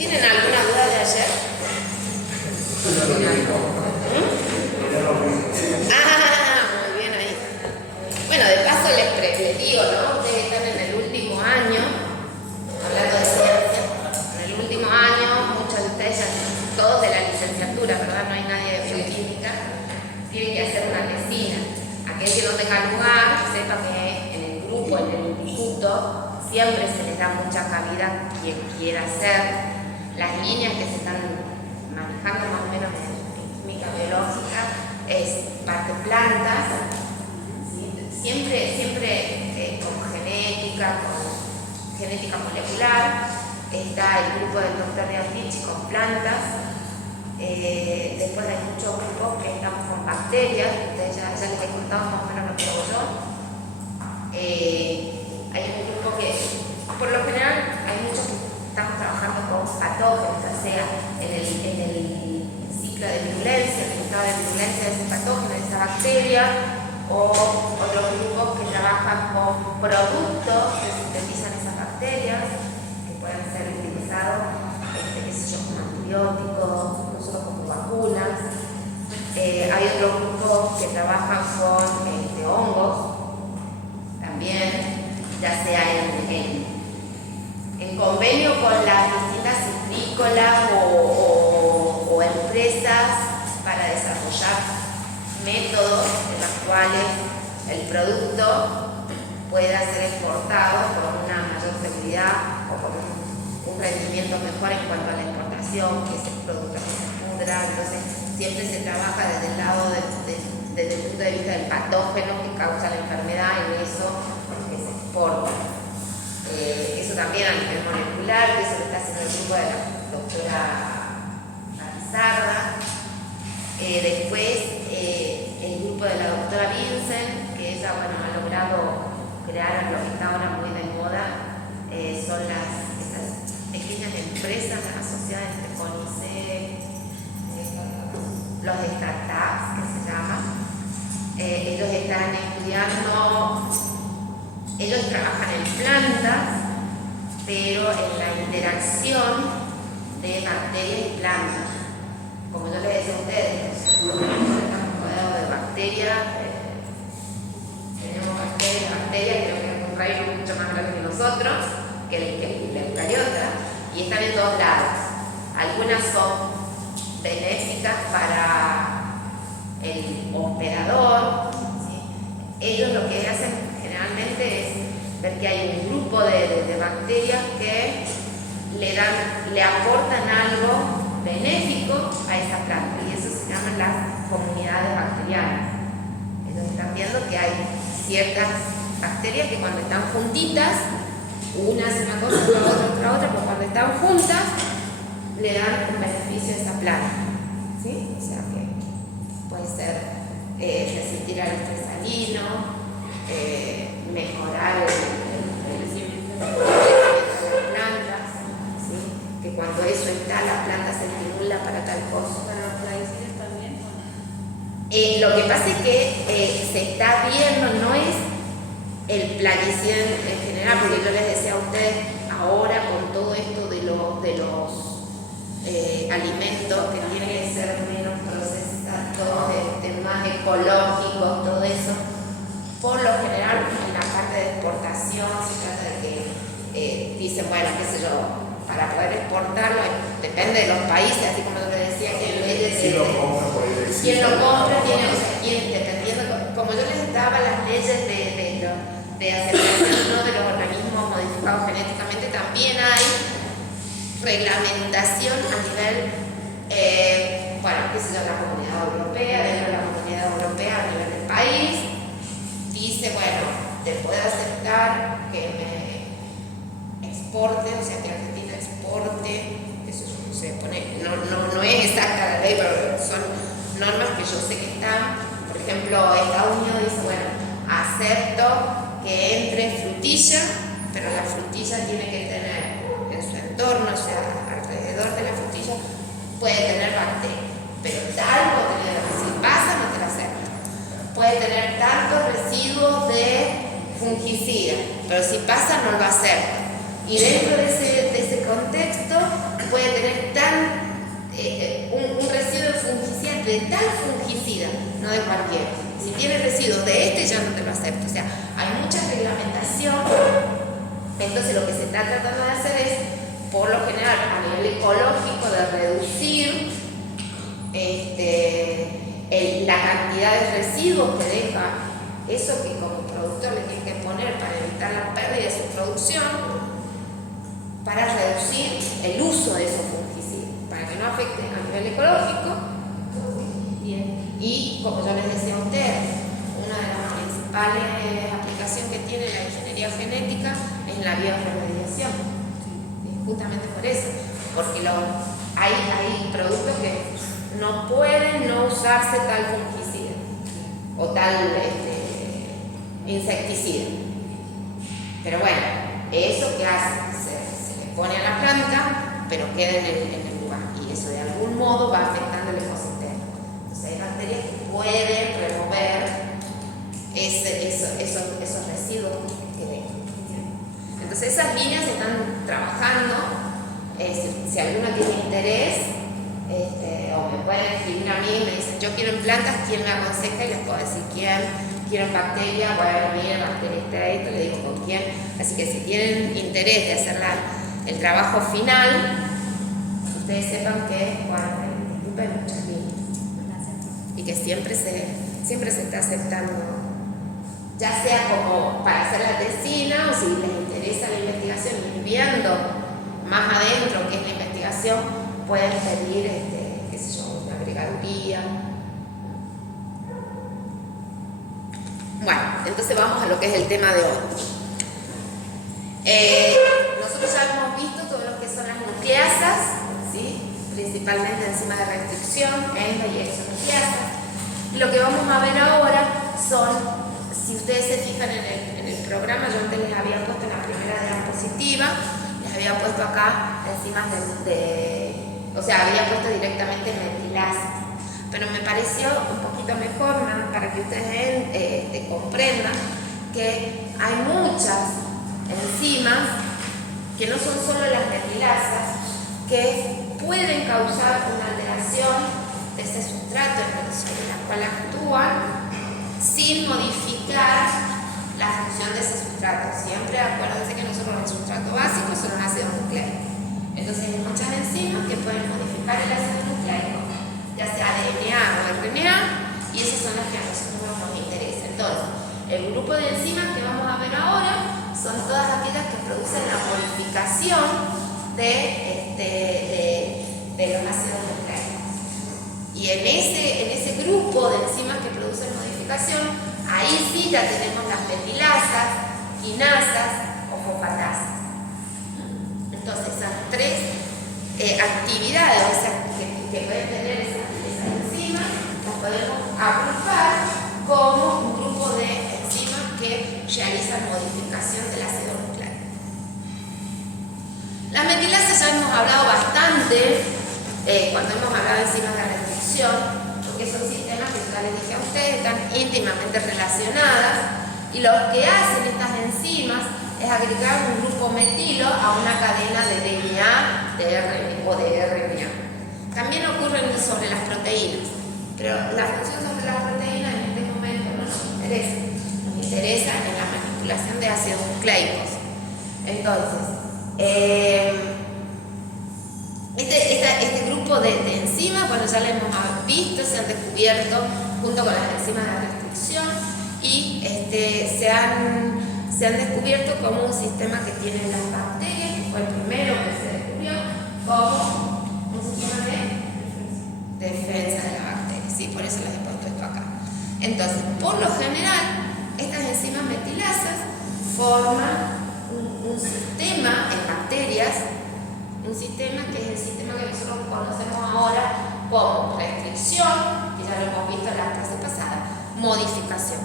¿Tienen alguna duda de ayer? Muy bien ahí. Bueno, de paso les digo, ¿no? Ustedes están en el último año, hablando de ciencia, en el último año, muchos de ustedes, todos de la licenciatura, ¿verdad? No hay nadie de bioquímica, tienen que hacer una tesina. Aquel que no tenga lugar, sepa que en el grupo, en el instituto, siempre se les da mucha cabida a quien quiera hacer. Las líneas que se están manejando más o menos en química biológica es parte plantas, ¿sí? siempre con genética molecular. Está el grupo del doctor Neofici con plantas. Después hay muchos grupos que estamos con bacterias. Ustedes ya les he contado más o menos lo que hago yo. Hay un grupo que, por lo general, hay muchos que estamos trabajando con patógenos, ya sea en el ciclo de virulencia, el estado de virulencia de ese patógeno, de esa bacteria, o otros grupos que trabajan con productos que sintetizan esas bacterias, que pueden ser utilizados, como antibióticos, no solo como vacunas. Hay otros grupos que trabajan con hongos, también, ya sea en convenio con las distintas citrícolas o empresas para desarrollar métodos en los cuales el producto pueda ser exportado con una mayor seguridad o con un rendimiento mejor en cuanto a la exportación, que ese producto no se pudra. Entonces siempre se trabaja desde el lado desde el punto de vista del patógeno que causa la enfermedad y eso que se exporta. Eso también a nivel molecular, que eso lo está haciendo el grupo de la doctora Pizarra. Después el grupo de la doctora Vincent, que ella ha logrado crear lo que está ahora muy de moda, son esas pequeñas empresas asociadas entre CONICET, los startups que se llaman. Ellos están estudiando. Ellos trabajan en plantas, pero en la interacción de bacterias y plantas. Como yo les decía a ustedes, estamos rodeados de bacterias, tenemos bacterias que tienen un rayo mucho más grande que nosotros, que la eucariota, y están en todos lados. Algunas son benéficas para el hospedador, ¿sí? Ellos lo que hacen generalmente es ver que hay un grupo de bacterias que le aportan algo benéfico a esa planta, y eso se llaman las comunidades bacterianas. Entonces están viendo que hay ciertas bacterias que cuando están juntitas, una hace una cosa, otra, pero cuando están juntas le dan un beneficio a esa planta, ¿sí? O sea que puede ser resistir al estrés salino, mejorar el crecimiento de las plantas, ¿sí? Que cuando eso está, la planta se estimula para tal cosa. ¿Para los plaguicidas también? Lo que pasa es que se está viendo, no es el plaguicida en general, porque yo les decía a ustedes, ahora con todo esto de los alimentos que tienen que ser menos procesados, más ecológicos, todo eso, por lo general en la parte de exportación se trata de que dicen, bueno, qué sé yo, para poder exportarlo depende de los países, así como yo les decía, que en leyes de quien lo compra tiene, o sea, dependiendo, como yo les daba las leyes de aceptación de los organismos modificados genéticamente, también hay reglamentación a nivel, qué sé yo, la Comunidad Europea, dentro de la Comunidad Europea a nivel del país, dice, bueno, te puedo aceptar que me exporte, o sea, que Argentina exporte, eso se pone, no es exacta la ley, pero son normas que yo sé que están. Por ejemplo, Estados Unidos dice, bueno, acepto que entre frutilla, pero la frutilla tiene que tener en su entorno, o sea, alrededor de la frutilla, puede tener bacterias, pero tal contenido, si pasa no te la acepto. Puede tener tantos residuos de fungicida, pero si pasa no lo acepto. Y dentro de ese contexto puede tener un residuo de fungicida, de tal fungicida, no de cualquiera. Si tiene residuos de este, ya no te lo acepto. O sea, hay mucha reglamentación. Entonces lo que se está tratando de hacer es, por lo general, a nivel ecológico, de reducir la cantidad de residuos que deja eso que como productor le tiene que poner para evitar la pérdida de su producción, para reducir el uso de esos fungicidas, para que no afecte a nivel ecológico. Y como yo les decía a ustedes, una de las principales aplicaciones que tiene la ingeniería genética es la bioremediación. Justamente por eso, porque hay productos que no pueden no usarse tal fungicida o tal insecticida. Pero bueno, eso que hace, se le pone a la planta, pero queda en el lugar, y eso de algún modo va afectando el ecosistema. Entonces hay bacterias que pueden remover esos residuos que dejan. Entonces esas líneas se están trabajando. Si alguno tiene interés, o me pueden escribir a mí y me dicen, yo quiero en plantas, ¿quién me aconseja? Y les puedo decir quién. Quiero en bacteria, bueno, mira, bacteria está esto, le digo con quién. Así que si tienen interés de hacer el trabajo final, ustedes sepan que, bueno, hay muchas líneas. Y que siempre se está aceptando, ya sea como para hacer la tesina, o si les interesa la investigación, y viendo más adentro qué es la investigación, pueden pedir, qué sé yo, una agregaduría. Bueno, entonces vamos a lo que es el tema de hoy. Nosotros ya hemos visto todo lo que son las nucleasas, ¿sí? Principalmente enzimas de restricción, endo y exonucleasas. Y lo que vamos a ver ahora son, si ustedes se fijan en el programa, yo antes les había puesto en la primera diapositiva, les había puesto acá enzimas o sea, había puesto directamente metilasas. Pero me pareció un poquito mejor, ¿no? Para que ustedes comprendan que hay muchas enzimas que no son solo las metilasas, que pueden causar una alteración de ese sustrato sobre la cual actúan sin modificar la función de ese sustrato. Siempre acuérdense que nosotros el sustrato básico son los ácidos nucleicos. Entonces hay muchas enzimas que pueden modificar el ácido nucleico, ya sea DNA o RNA, y esas son las que a nosotros nos interesan. Entonces, el grupo de enzimas que vamos a ver ahora son todas aquellas que producen la modificación de los ácidos nucleicos. Y en ese grupo de enzimas que producen modificación, ahí sí ya tenemos las metilasas, quinasas o fosfatasas. Entonces, esas tres actividades que pueden tener esas enzimas, las podemos agrupar como un grupo de enzimas que realizan modificación del ácido nucleico. Las metilasas ya hemos hablado bastante cuando hemos hablado de enzimas de restricción, porque son sistemas que ya les dije a ustedes, están íntimamente relacionadas, y lo que hacen estas enzimas es agregar un grupo metilo a una cadena de DNA o de RNA. También ocurren sobre las proteínas, pero la función sobre las proteínas en este momento no nos interesa. Nos interesa en la manipulación de ácidos nucleicos. Entonces, este grupo de enzimas, bueno, ya lo hemos visto, se han descubierto junto con las enzimas de restricción y se han descubierto como un sistema que tiene las bacterias, que fue el primero que se descubrió, como un sistema de defensa de la bacteria, ¿sí? Por eso las he puesto esto acá. Entonces, por lo general, estas enzimas metilasas forman un sistema en bacterias, un sistema que es el sistema que nosotros conocemos ahora como restricción, que ya lo hemos visto en la clase pasada, modificación.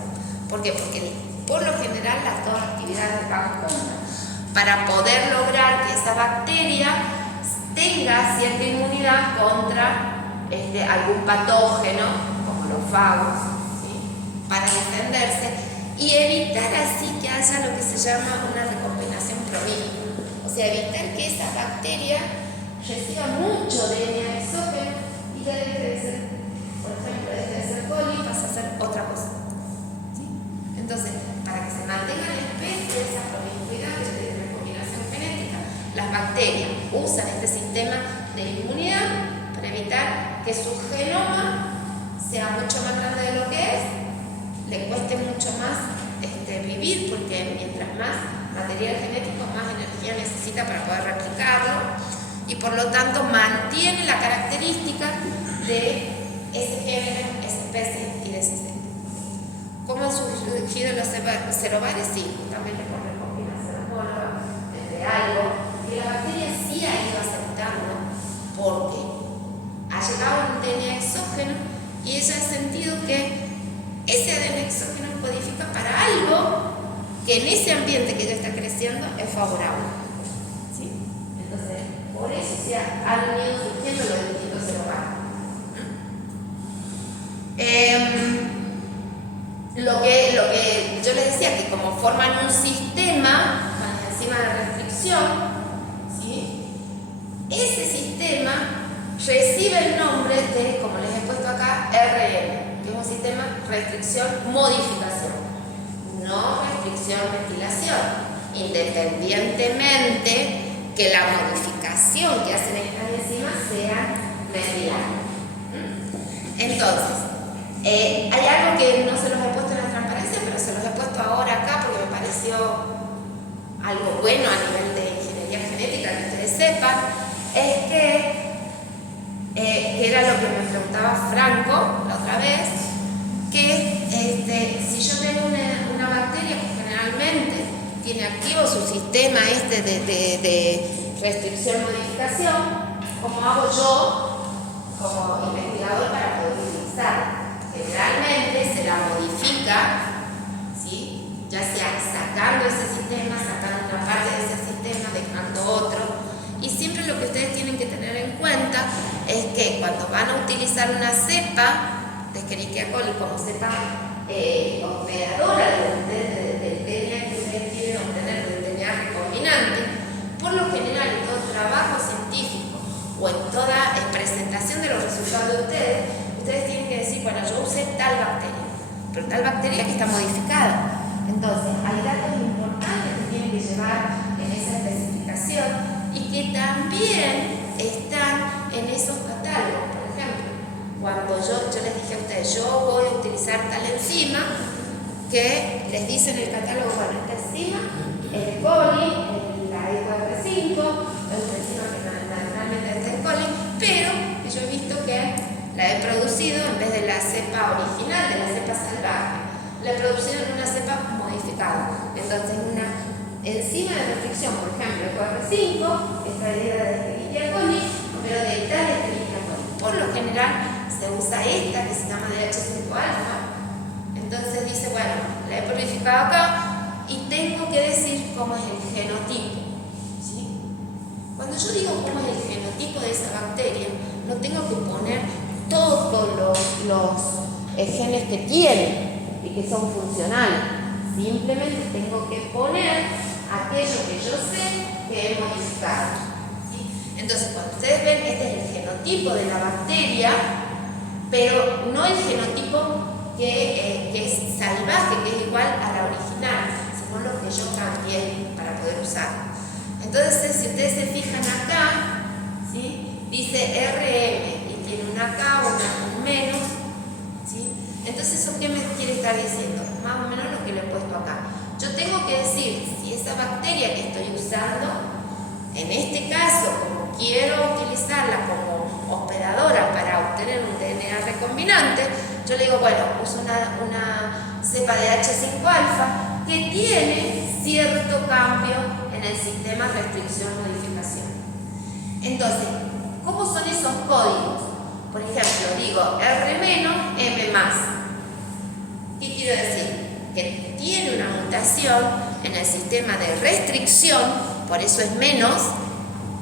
¿Por qué? Porque por lo general las dos actividades van juntas para poder lograr que esa bacteria tenga cierta inmunidad contra algún patógeno, como los fagos, ¿sí? Para defenderse y evitar así que haya lo que se llama una recombinación promiscua. O sea, evitar que esa bacteria reciba mucho DNA exógeno y que deje de ser, por ejemplo, deje de ser coli y pasa a ser otra cosa. ¿Sí? Entonces, para que se mantenga la especie, esa promiscuidad de recombinación genética, las bacterias usan este sistema de inmunidad para evitar que su genoma sea mucho más grande de lo que es, le cueste mucho más vivir, porque mientras más material genético, más energía necesita para poder replicarlo, y por lo tanto mantiene la característica de ese género, esa especie y de ese ser. ¿Cómo han surgido los cerobares? Sí, justamente por recombinación homóloga de algo que la bacteria sí ha ido aceptando, porque ha llegado un DNA exógeno y ella ha sentido que ese ADN exógeno codifica para algo que en ese ambiente que ella está creciendo es favorable. ¿Sí? Entonces, por eso se han ido surgiendo los distintos cerobares. Lo que yo les decía, que como forman un sistema con la enzima de restricción, ¿sí? Ese sistema recibe el nombre de, como les he puesto acá, RN, que es un sistema restricción-modificación, no restricción-metilación, independientemente que la modificación que hacen estas enzimas sea metilar. Entonces, hay algo que no se los he puesto en la transparencia, pero se los he puesto ahora acá porque me pareció algo bueno a nivel de ingeniería genética, que ustedes sepan, es que era lo que me preguntaba Franco la otra vez, que si yo tengo una bacteria que generalmente tiene activo su sistema de restricción-modificación, ¿cómo hago yo como investigador para poder utilizarla? Generalmente se la modifica, ¿sí? Ya sea sacando ese sistema, sacando una parte de ese sistema, dejando otro. Y siempre lo que ustedes tienen que tener en cuenta es que cuando van a utilizar una cepa de Escherichia coli como cepa operadora del DNA que ustedes quieren obtener, del DNA recombinante, por lo general en todo trabajo científico o en toda presentación de los resultados de ustedes tienen que decir, bueno, yo usé tal bacteria, pero tal bacteria que está modificada. Entonces, hay datos importantes que tienen que llevar en esa especificación y que también están en esos catálogos. Por ejemplo, cuando yo les dije a ustedes, yo voy a utilizar tal enzima, que les dice en el catálogo, bueno, esta enzima es coli, la E45, es una enzima que naturalmente es de coli, pero que yo he visto que la he producido en vez de la cepa original, de la cepa salvaje, la he producido en una cepa modificada. Entonces, una enzima de restricción, por ejemplo, el QR5, está herida de Escherichia coli, pero de tal Escherichia coli. Por lo general se usa esta que se llama DH5-alfa. Entonces dice, bueno, la he purificado acá y tengo que decir cómo es el genotipo. ¿Sí? Cuando yo digo cómo es el genotipo de esa bacteria, no tengo que poner todos los genes que tiene y que son funcionales. Simplemente tengo que poner aquello que yo sé que he modificado. ¿Sí? Entonces, cuando ustedes ven, este es el genotipo de la bacteria, pero no el genotipo que es salvaje, que es igual a la original, sino lo que yo cambié para poder usar. Entonces, si ustedes se fijan acá, ¿sí? Dice RM y tiene una K o una menos, ¿sí? Entonces, ¿eso qué me quiere estar diciendo? Más o menos lo que le he puesto acá. Yo tengo que decir si esa bacteria que estoy usando, en este caso, como quiero utilizarla como hospedadora para obtener un DNA recombinante, yo le digo, bueno, uso una cepa de H5-alfa que tiene cierto cambio en el sistema restricción-modificación. Entonces, ¿cómo son esos códigos? Por ejemplo, digo R-, M+. ¿Qué quiero decir? Que tiene una mutación en el sistema de restricción, por eso es menos,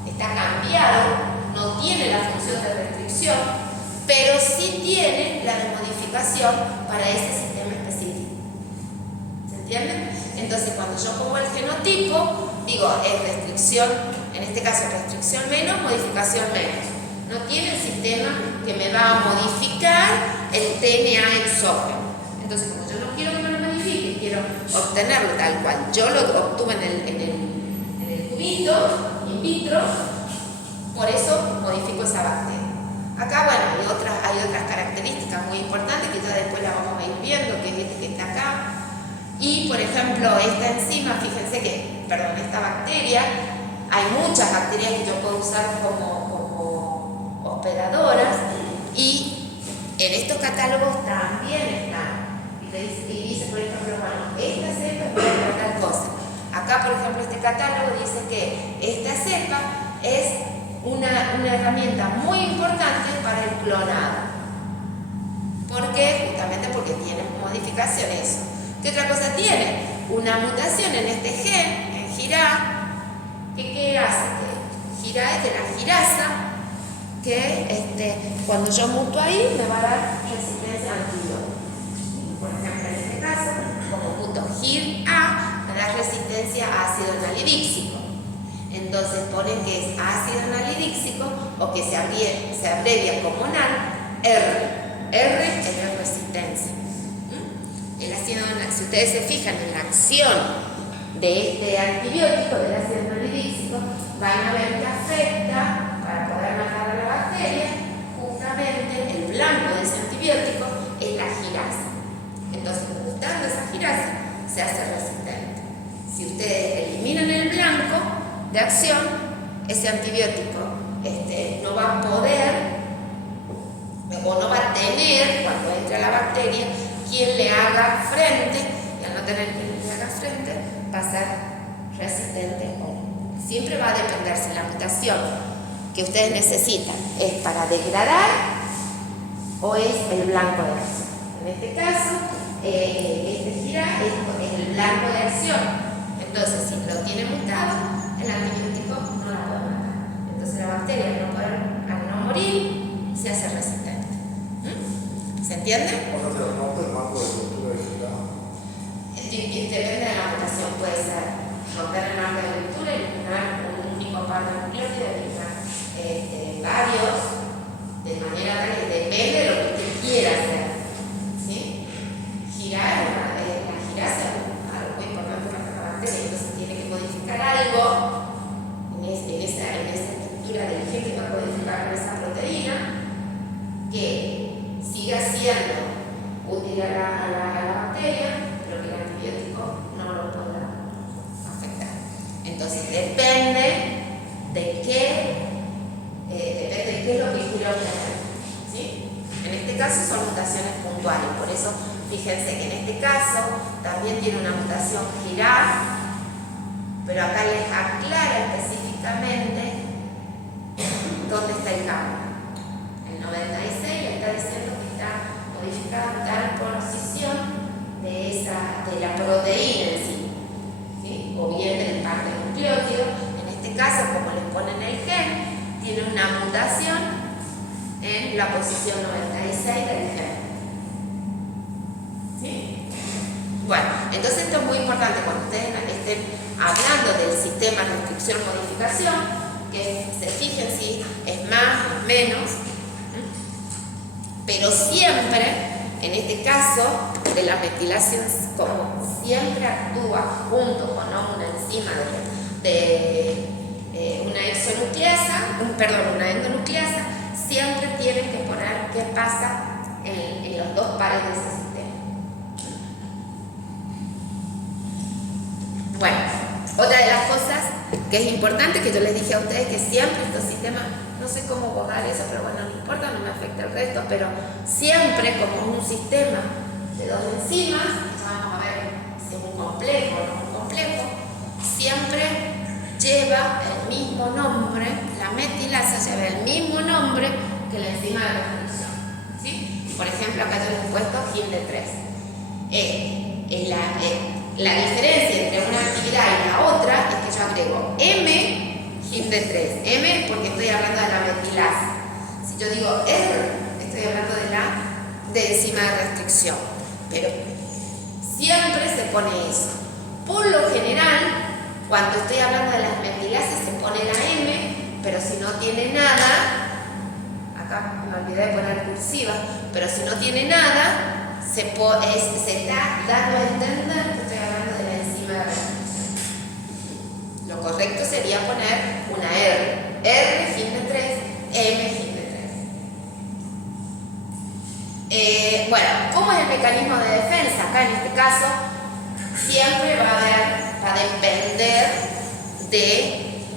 está cambiado, no tiene la función de restricción, pero sí tiene la de modificación para ese sistema específico. ¿Se entiende? Entonces, cuando yo pongo el genotipo, digo, es restricción, en este caso restricción menos, modificación menos. No tiene el sistema que me va a modificar el DNA exógeno. Entonces, como yo no quiero que me lo modifique, quiero obtenerlo tal cual yo lo obtuve en el cubito, in vitro, por eso modifico esa bacteria. Acá, bueno, hay otras características muy importantes que ya después las vamos a ir viendo, que es este que está acá. Y, por ejemplo, esta enzima, fíjense que, esta bacteria, hay muchas bacterias que yo puedo usar como hospedadoras, y en estos catálogos también están. Y dice, por ejemplo, bueno, esta cepa es para tal cosa. Acá, por ejemplo, este catálogo dice que esta cepa es una herramienta muy importante para el clonado. ¿Por qué? Justamente porque tiene modificaciones. ¿Qué otra cosa tiene? Una mutación en este gen, en GIRA, ¿qué hace? Que GIRA es de la girasa, que cuando yo muto ahí me va a dar resistencia al antibiótico. Por ejemplo, en este caso, como muto GIR-A, me da resistencia a ácido nalidíxico. Entonces ponen que es ácido nalidíxico, o que se abrevia como NAL, R. R es la resistencia. El ácido, si ustedes se fijan en la acción de este antibiótico, del ácido nalidíxico, van a ver que afecta, para poder matar a la bacteria, justamente el blanco de ese antibiótico es la girasa. Entonces, gustando esa girasa, se hace resistente. Si ustedes eliminan el blanco de acción, ese antibiótico no va a poder, o no va a tener, cuando entre la bacteria, quien le haga frente, y al no tener quien le haga frente, va a ser resistente o no. Siempre va a depender si la mutación que ustedes necesitan es para degradar o es el blanco de acción. En este caso, este GIRA es el blanco de acción. Entonces, si lo tiene mutado, el antibiótico no la puede matar. Entonces, la bacteria al no morir se hace resistente. ¿Se entiende? ¿Cuándo se rompe el marco de ruptura de GIRA? Depende de la mutación, puede ser romper el marco de ruptura, eliminar un único par de nucleótidos, eliminar varios, de manera tal que depende de lo que usted quiera hacer. ¿Sí? Girar, la girasa es algo muy importante para la bacteria, entonces tiene que modificar algo en esa estructura del gen que va a codificar esa proteína, que siga siendo útil a la bacteria, pero que el antibiótico no lo pueda afectar. Entonces depende de qué es lo que quiero obtener. ¿Sí? En este caso son mutaciones puntuales, por eso fíjense que en este caso también tiene una mutación GIRA, pero acá les aclara específicamente dónde está el cambio. El 96 le está diciendo que está modificada tal posición de la proteína en sí, ¿sí? O bien del par de nucleótido. En este caso, como les ponen el gen, tiene una mutación en la posición 96 del gen. ¿Sí? Bueno, entonces esto es muy importante cuando ustedes estén hablando del sistema restricción-modificación, que se fijen si es más o menos. Pero siempre, en este caso de la metilación, como siempre actúa junto con una enzima de una una endonucleasa, siempre tienen que poner qué pasa en los dos pares de ese sistema. Bueno, otra de las cosas que es importante, que yo les dije a ustedes, que siempre estos sistemas, no sé cómo borrar eso, pero bueno, no importa, no me afecta el resto, pero siempre como un sistema de dos enzimas, vamos a ver si es un complejo o no un complejo, siempre lleva el mismo nombre, la metilasa lleva el mismo nombre que la enzima de restricción. ¿Sí? Por ejemplo, acá yo les he puesto GIND3. La diferencia entre una actividad y la otra es que yo agrego M GIND3. M porque estoy hablando de la metilasa. Si yo digo R, estoy hablando de enzima de restricción. Pero siempre se pone eso. Por lo general, cuando estoy hablando de las metilasas se pone la M, pero si no tiene nada, acá me olvidé de poner cursiva, pero si no tiene nada, se está dando a entender que estoy hablando de la enzima de restricción. Lo correcto sería poner una R. R fin de 3, M fin de 3. Bueno, ¿cómo es el mecanismo de defensa? Acá en este caso, siempre va a depender de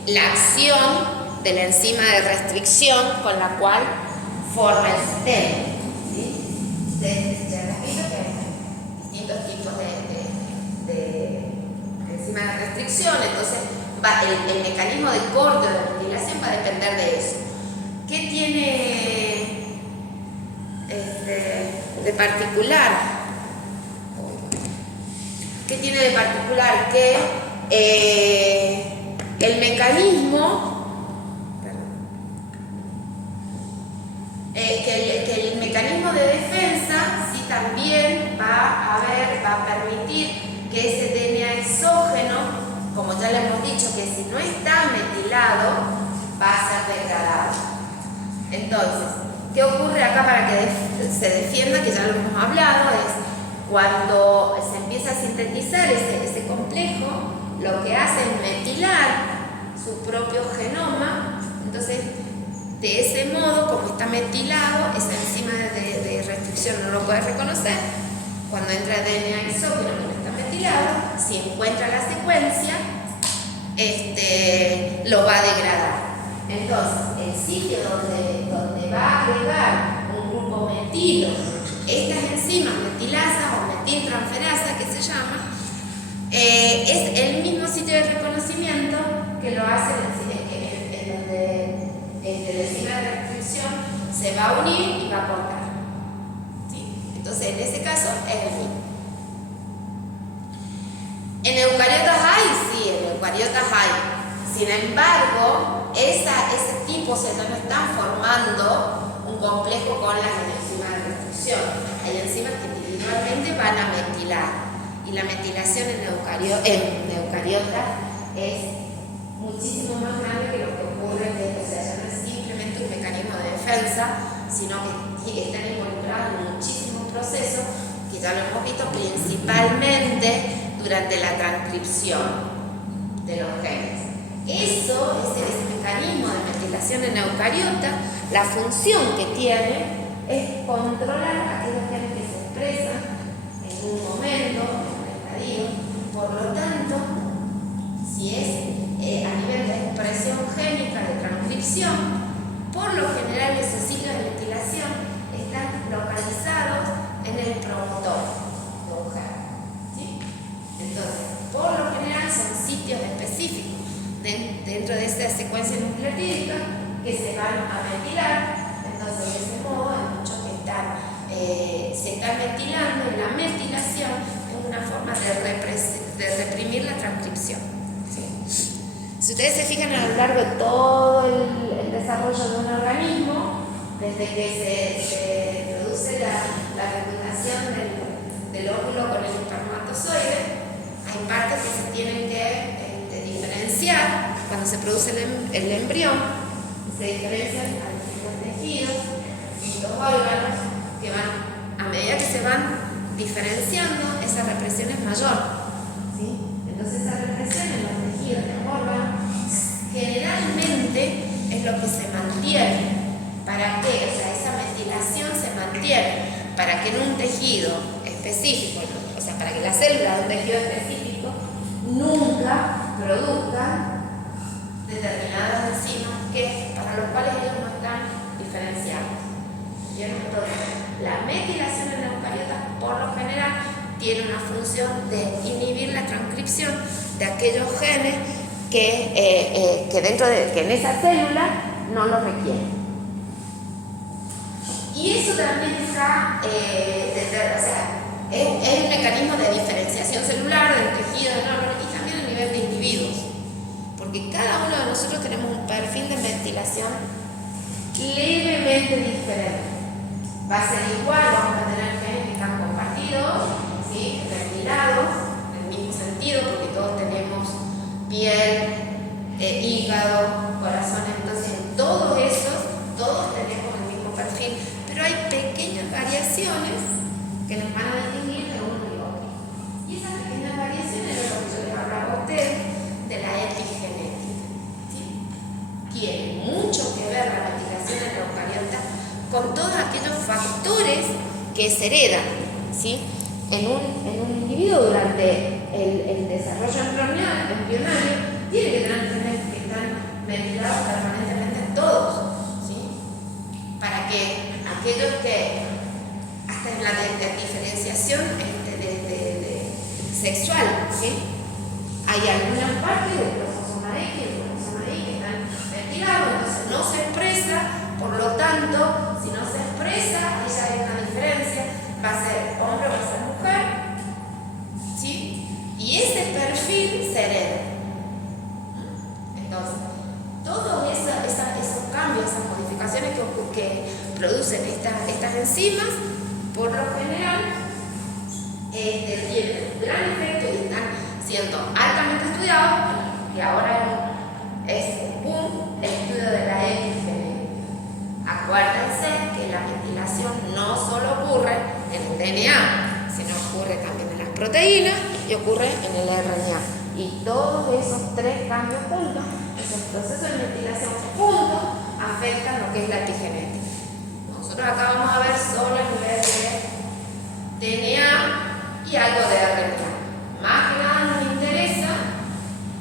la acción de la enzima de restricción con la cual forma el sistema. ¿Sí? Ustedes ya han visto que hay distintos tipos de enzima de restricción, entonces el mecanismo de corte o de metilación va a depender de eso. ¿Qué tiene de particular? ¿Qué tiene de particular? Que el mecanismo que el mecanismo de defensa sí también va a permitir que ese DNA exógeno, como ya le hemos dicho, que si no está metilado va a ser degradado. Entonces, ¿qué ocurre acá para que se defienda? Que ya lo hemos hablado, es cuando se empieza a sintetizar ese complejo, lo que hace es metilar su propio genoma. Entonces, de ese modo, como está metilado, esa enzima de restricción no lo puede reconocer. Cuando entra DNA exógeno que no está metilado, si encuentra la secuencia, lo va a degradar. Entonces, el sitio donde va a agregar un grupo metilo, estas enzimas metilasas o metiltransferasa que se llama, es el mismo sitio de reconocimiento que lo hace en donde la enzima de restricción se va a unir y va a cortar. ¿Sí? Entonces, en ese caso es el mismo. ¿En eucariotas hay? Sí, en eucariotas hay. Sin embargo, ese tipo no están formando un complejo con las enzimas de restricción. Hay enzimas que individualmente van a metilar. Y la metilación en eucariotas es muchísimo más grande que lo que ocurre en ya no es simplemente un mecanismo de defensa, sino que están involucrados en muchísimos procesos que ya lo hemos visto principalmente durante la transcripción de los genes. Ese mecanismo de metilación en eucariota, la función que tiene es controlar aquellos genes que se expresan en un momento, en un estadio. Por lo tanto, si es a nivel de expresión génica de transcripción, por lo general esos sitios de metilación están localizados en el promotor de un gen. ¿Sí? Entonces, por lo general son sitios específicos dentro de esta secuencia nucleotídica que se van a metilar. Entonces, de ese modo, hay muchos que se están metilando, y la metilación es una forma de reprimir la transcripción. ¿Sí? Si ustedes se fijan a lo largo de todo el desarrollo de un organismo, desde que se produce la fecundación del óvulo con el espermatozoide, hay partes que se tienen que diferenciar. Cuando se produce el embrión, se diferencian a distintos tejidos, distintos órganos, que van, a medida que se van diferenciando, esa represión es mayor. ¿Sí? Entonces esa represión en los tejidos, en los órganos, generalmente es lo que se mantiene. ¿Para qué? O sea, esa metilación se mantiene para que en un tejido específico, o sea, para que las células de un tejido específico nunca produzcan determinadas enzimas para los cuales ellos no están diferenciados. ¿Bien? Entonces, la metilación en eucariotas, por lo general, tiene una función de inhibir la transcripción de aquellos genes que en esa célula no lo requieren. Y eso también está, es un mecanismo de diferenciación celular del tejido, y también a nivel de individuos, porque cada uno de nosotros tenemos un perfil de metilación levemente diferente. Va a ser igual, vamos a tener genes que están compartidos, ¿sí? Metilados, en el mismo sentido. sentido porque todos tenemos piel, hígado, corazón, entonces en todos esos, todos tenemos el mismo perfil, pero hay pequeñas variaciones que nos van a distinguir de uno y otro. Y esas pequeñas variaciones es lo que yo les hablaba a ustedes de la epigenética, ¿sí? Tiene mucho que ver la metilación en la eucariota con todos aquellos factores que se heredan, ¿sí? En un individuo durante el desarrollo embrionario tiene que estar metilados permanentemente todos, ¿sí? Para que aquellos que hasta en la diferenciación sexual, ¿sí? Hay algunas partes del cromosoma X y del cromosoma Y que están metilados, entonces no se expresa, por lo tanto, si no se expresa, ahí ya hay una diferencia, va a ser hombre o va a ser mujer, ¿sí? Y ese perfil se hereda. Entonces, todos esos cambios, esas modificaciones que producen estas enzimas, por lo general, tienen un gran efecto y están siendo altamente estudiados, y ahora es un boom el estudio de la epigenética. Acuérdense que la metilación no solo ocurre en el DNA, sino ocurre también en las proteínas y ocurre en el RNA. Y todos esos tres cambios juntos, esos procesos de metilación juntos, afectan lo que es la epigenética. Nosotros acá vamos a ver solo el nivel de DNA y algo de RNA. Más que nada nos interesa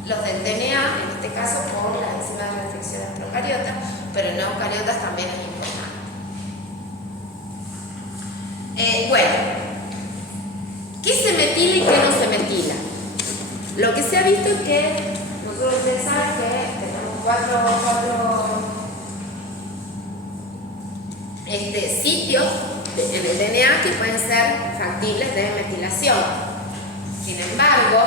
los del DNA, en este caso por las enzimas de restricción en procariotas, pero en eucariotas también es importante. Bueno, ¿qué se metila y qué no se metila? Lo que se ha visto es que nosotros, ustedes saben que tenemos cuatro sitios en el DNA que pueden ser factibles de metilación. Sin embargo,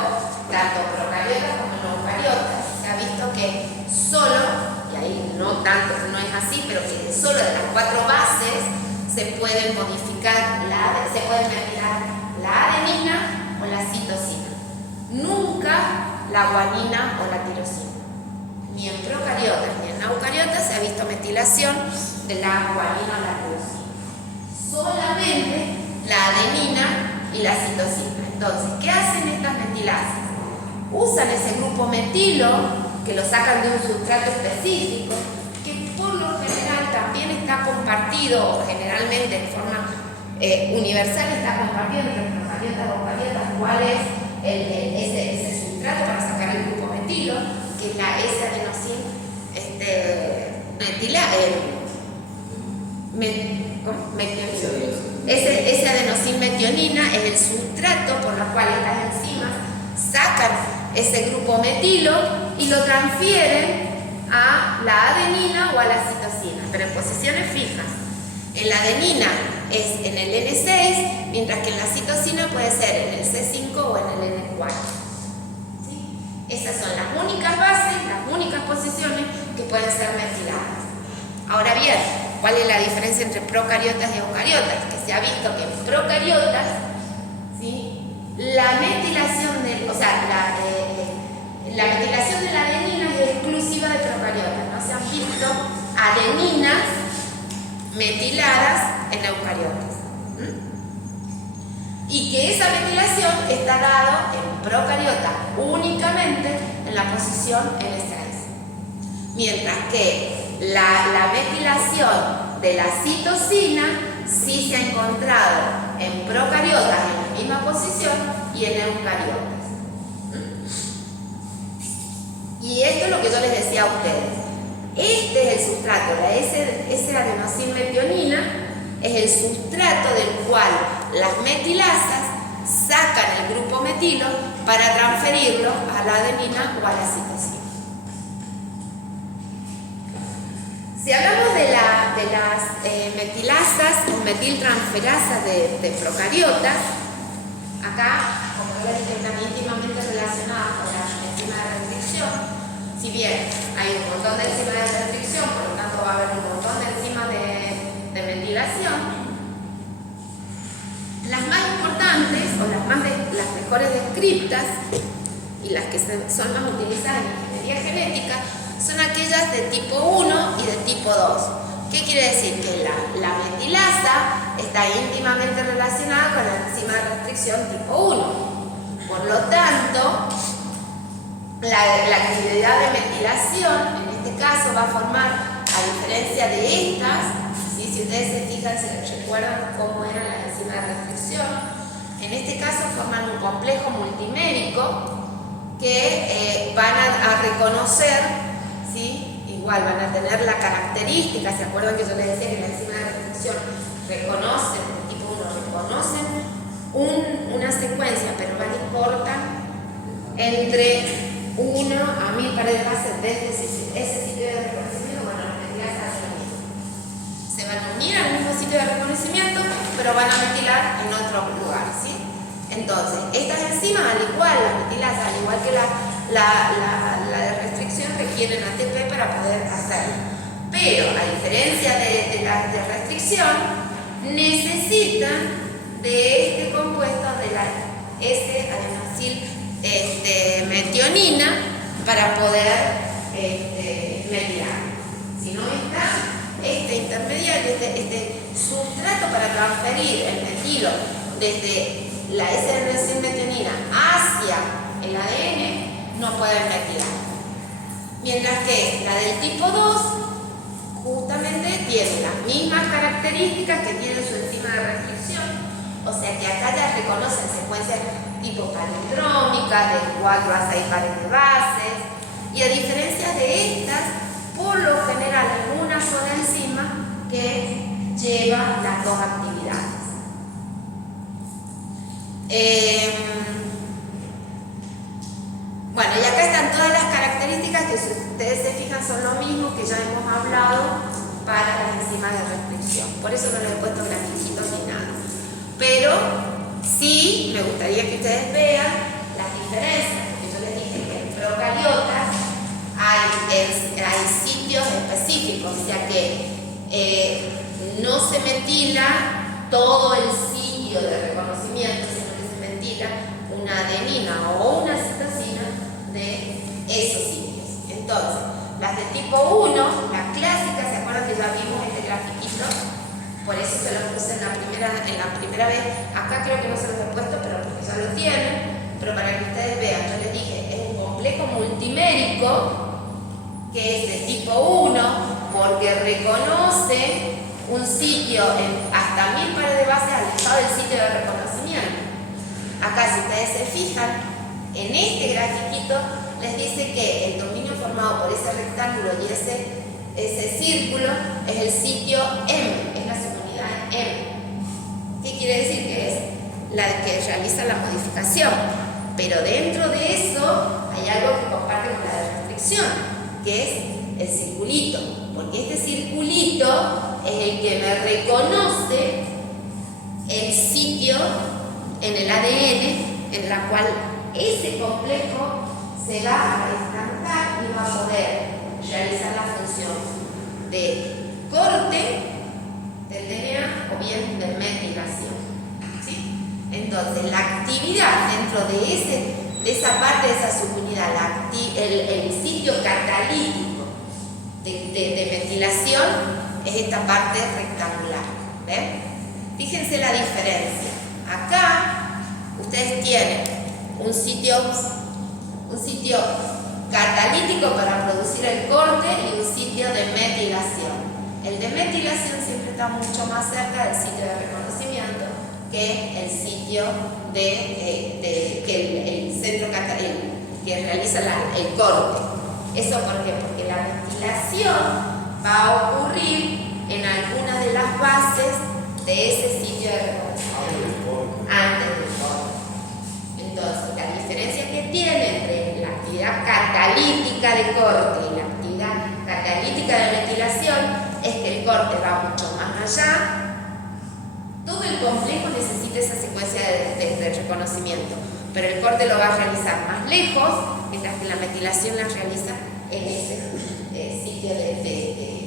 tanto procariotas como no eucariotas, se ha visto que solo, y ahí no tanto, no es así, pero que solo de las 4 bases se pueden modificar, se pueden metilar la adenina o la citosina. Nunca la guanina o la tirosina. Ni en procariotas ni en eucariotas se ha visto metilación de la guanina o la tirosina. Solamente la adenina y la citosina. Entonces, ¿qué hacen estas metilases? Usan ese grupo metilo que lo sacan de un sustrato específico, que por lo general también está compartido, o generalmente de forma universal está compartido entre procariotas y eucariotas, cuál es ese sustrato para sacar el grupo metilo, que es la S-adenosin ese adenosin metionina es el sustrato por el cual estas enzimas sacan ese grupo metilo y lo transfieren a la adenina o a la citosina, pero en posiciones fijas. En la adenina es en el N6, mientras que en la citosina puede ser en el C5 o en el N4. ¿Sí? Esas son las únicas bases, las únicas posiciones que pueden ser metiladas. Ahora bien, ¿cuál es la diferencia entre procariotas y eucariotas? Que se ha visto que en procariotas, ¿sí?, la metilación la metilación de la adenina es exclusiva de procariotas. No se han visto adeninas metiladas en eucariotas. Y que esa metilación está dada en procariotas únicamente en la posición N6. Mientras que la metilación de la citosina sí se ha encontrado en procariotas en la misma posición y en eucariotas. Y esto es lo que yo les decía a ustedes. Este es el sustrato, la S-adenosin metionina es el sustrato del cual las metilasas sacan el grupo metilo para transferirlo a la adenina o a la citosina. Si hablamos de las metilasas o metiltransferasas de procariotas, acá, como yo les dije, están íntimamente relacionadas con las enzimas de restricción. Si bien hay un montón de enzimas de restricción, por lo tanto va a haber un montón de enzimas de metilación, las más importantes o las mejores descritas y las que son más utilizadas en ingeniería genética son aquellas de tipo 1 y de tipo 2. ¿Qué quiere decir? Que la metilasa está íntimamente relacionada con la enzima de restricción tipo 1. Por lo tanto, la actividad de metilación, en este caso, va a formar, a diferencia de estas, ¿sí? Si ustedes se fijan, se recuerdan cómo eran las enzimas de restricción, en este caso forman un complejo multimérico que van a reconocer, ¿sí? Igual van a tener la característica, ¿se acuerdan que yo les decía que la enzima de restricción reconocen, tipo 1, reconocen una secuencia, pero van y cortan entre 1 a 1000 pares de base desde ese sitio de reconocimiento? Bueno, las metilas hacen lo mismo. Se van a unir al mismo sitio de reconocimiento, pero van a metilar en otro lugar, ¿sí? Entonces, estas enzimas, al igual, las metilasas, al igual que la de restricción, requieren ATP para poder hacerlo. Pero, a diferencia de las de restricción, necesitan de este compuesto de la S-adenostil metionina para poder metilar. Si no está este intermediario, este sustrato para transferir el metilo desde la S-adenostil metionina hacia el ADN, no pueden metilar. Mientras que la del tipo 2 justamente tiene las mismas características que tiene su enzima de restricción. O sea que acá ya reconocen secuencias tipo palindrómicas de 4 a 6 pares de bases, y a diferencia de estas, por lo general es una sola enzima que lleva las dos actividades. Bueno, y acá están todas las características que, si ustedes se fijan, son lo mismo que ya hemos hablado para las enzimas de restricción. Por eso no les he puesto grafiquitos ni nada. Pero sí me gustaría que ustedes vean las diferencias, porque yo les dije que en procariotas hay sitios específicos, o sea que no se metila todo el sitio de reconocimiento, sino que se metila una adenina o una citosina de esos sitios. Entonces, las de tipo 1, las clásicas, ¿se acuerdan que ya vimos este grafiquito? Por eso se los puse en la primera vez. Acá creo que no se los he puesto, pero porque ya lo tienen. Pero para que ustedes vean, yo les dije, es un complejo multimérico que es de tipo 1 porque reconoce un sitio hasta 1000 pares de base alejado del sitio de reconocimiento. Acá, si ustedes se fijan, en este grafiquito les dice que el dominio formado por ese rectángulo y ese círculo es el sitio M, es la subunidad M. ¿Qué quiere decir? Que es la que realiza la modificación. Pero dentro de eso hay algo que comparte con la de restricción, que es el circulito. Porque este circulito es el que me reconoce el sitio en el ADN en la cual ese complejo se va a estancar y va a poder realizar la función de corte del DNA o bien de metilación. ¿Sí? Entonces, la actividad dentro de esa parte de esa subunidad, el sitio catalítico de metilación es esta parte rectangular. ¿Ven? Fíjense la diferencia. Acá ustedes tienen un sitio catalítico para producir el corte y un sitio de metilación. El de metilación siempre está mucho más cerca del sitio de reconocimiento que el sitio que el centro que realiza el corte. ¿Eso por qué? Porque la metilación va a ocurrir en alguna de las bases de ese sitio de reconocimiento antes del corte. Entonces, la diferencia que tiene entre la actividad catalítica de corte y la actividad catalítica de metilación es que el corte va mucho más allá. Todo el complejo necesita esa secuencia de reconocimiento, pero el corte lo va a realizar más lejos, mientras que la metilación la realiza en ese sitio de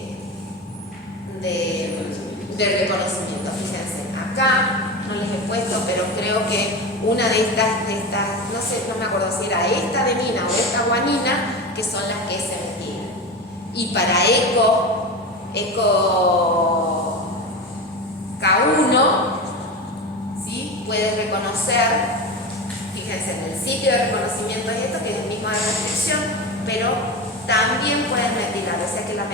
reconocimiento. Fíjense, acá no les he puesto, pero creo que una de estas, no sé, no me acuerdo si era esta adenina o esta guanina, que son las que se metilan. Y para eco K1, ¿sí? Puede reconocer, fíjense, en el sitio de reconocimiento es esto, que es el mismo de restricción, pero también pueden metilar, o sea que lo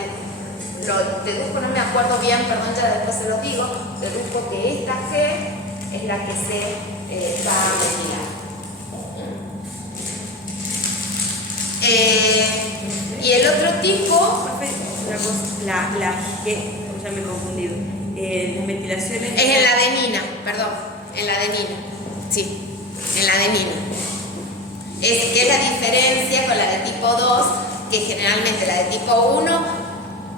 deduzco, no me acuerdo bien, perdón, ya después se los digo, deduzco que esta G es la que se va a metilar. Y el otro tipo, una cosa, ya me he confundido. Las metilaciones. es en la adenina, perdón, en la adenina, sí, en la adenina. Que es la diferencia con la de tipo 2, que generalmente la de tipo 1,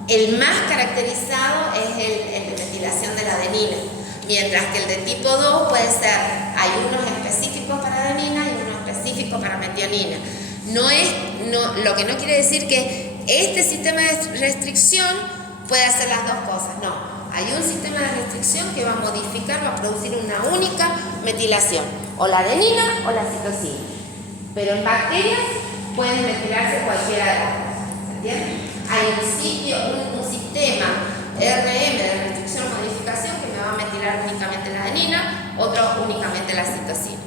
el más caracterizado es el de metilación de la adenina, mientras que el de tipo 2 puede ser, hay unos específicos para adenina y unos específicos para metionina. Lo que no quiere decir que este sistema de restricción puede hacer las dos cosas, no. Hay un sistema de restricción que va a modificar, va a producir una única metilación, o la adenina o la citosina. Pero en bacterias pueden metilarse cualquiera de las dos, ¿se entiende? Hay un sistema RM de restricción o modificación que me va a metilar únicamente la adenina, otro únicamente la citosina.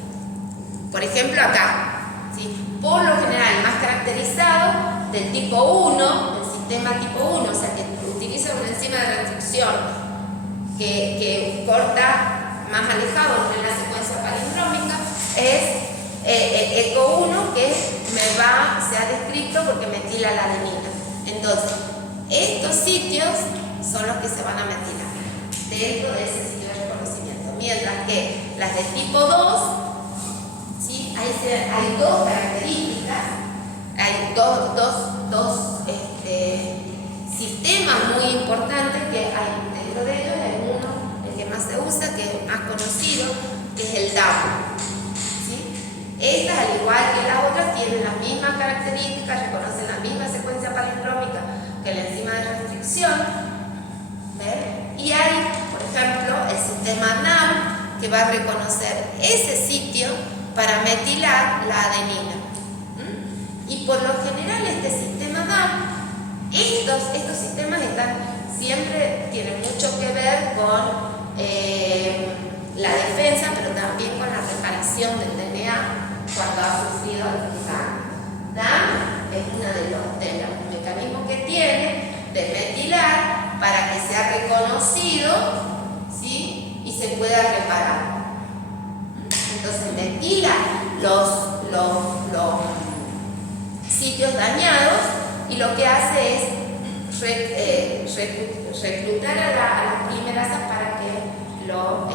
Por ejemplo, acá, ¿sí? Por lo general, el más caracterizado del tipo 1, del sistema tipo 1, o sea que utiliza una enzima de restricción que corta más alejado en la secuencia palindrómica, es ECO1, que se ha descrito porque metila la adenina. Entonces, estos sitios son los que se van a metilar dentro de ese sitio de reconocimiento. Mientras que las de tipo 2, ¿sí? Hay dos características, hay dos sistemas muy importantes que hay dentro de ellos. Hay uno, el que más se usa, que es más conocido, que es el DAM. Estas, al igual que las otras, tienen las mismas características, reconocen la misma secuencia palindrómica que la enzima de restricción. ¿Ven? Y hay, por ejemplo, el sistema NAM, que va a reconocer ese sitio para metilar la adenina. Y por lo general este sistema NAM, estos sistemas siempre tienen mucho que ver con la defensa, pero también con la reparación del DNA cuando ha sufrido algún daño. DAM es uno de los mecanismos que tiene de metilar para que sea reconocido, ¿sí? Y se pueda reparar. Entonces metila los sitios dañados y lo que hace es reclutar a las polimerasas para que lo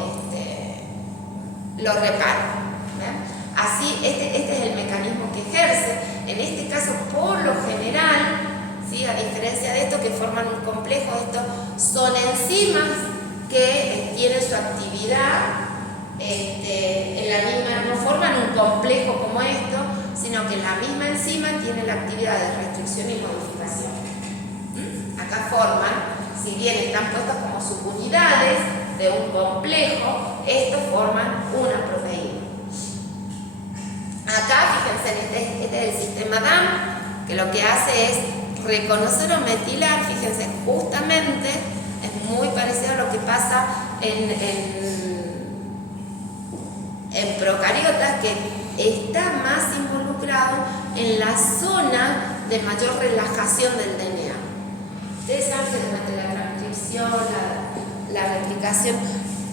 reparen. ¿Ven? Así, este es el mecanismo que ejerce. En este caso, por lo general, ¿sí? A diferencia de estos que forman un complejo, estos son enzimas que tienen su actividad en la misma, no forman un complejo como esto, sino que la misma enzima tiene la actividad de restricción y modificación. Acá forman, si bien están puestas como subunidades de un complejo, estos forman una proteína. Acá, fíjense, este es el sistema DAM, que lo que hace es reconocer o metilar, fíjense, justamente es muy parecido a lo que pasa en procariotas, que está más involucrado en la zona de mayor relajación del DNA. Ustedes saben que durante la transcripción, la replicación,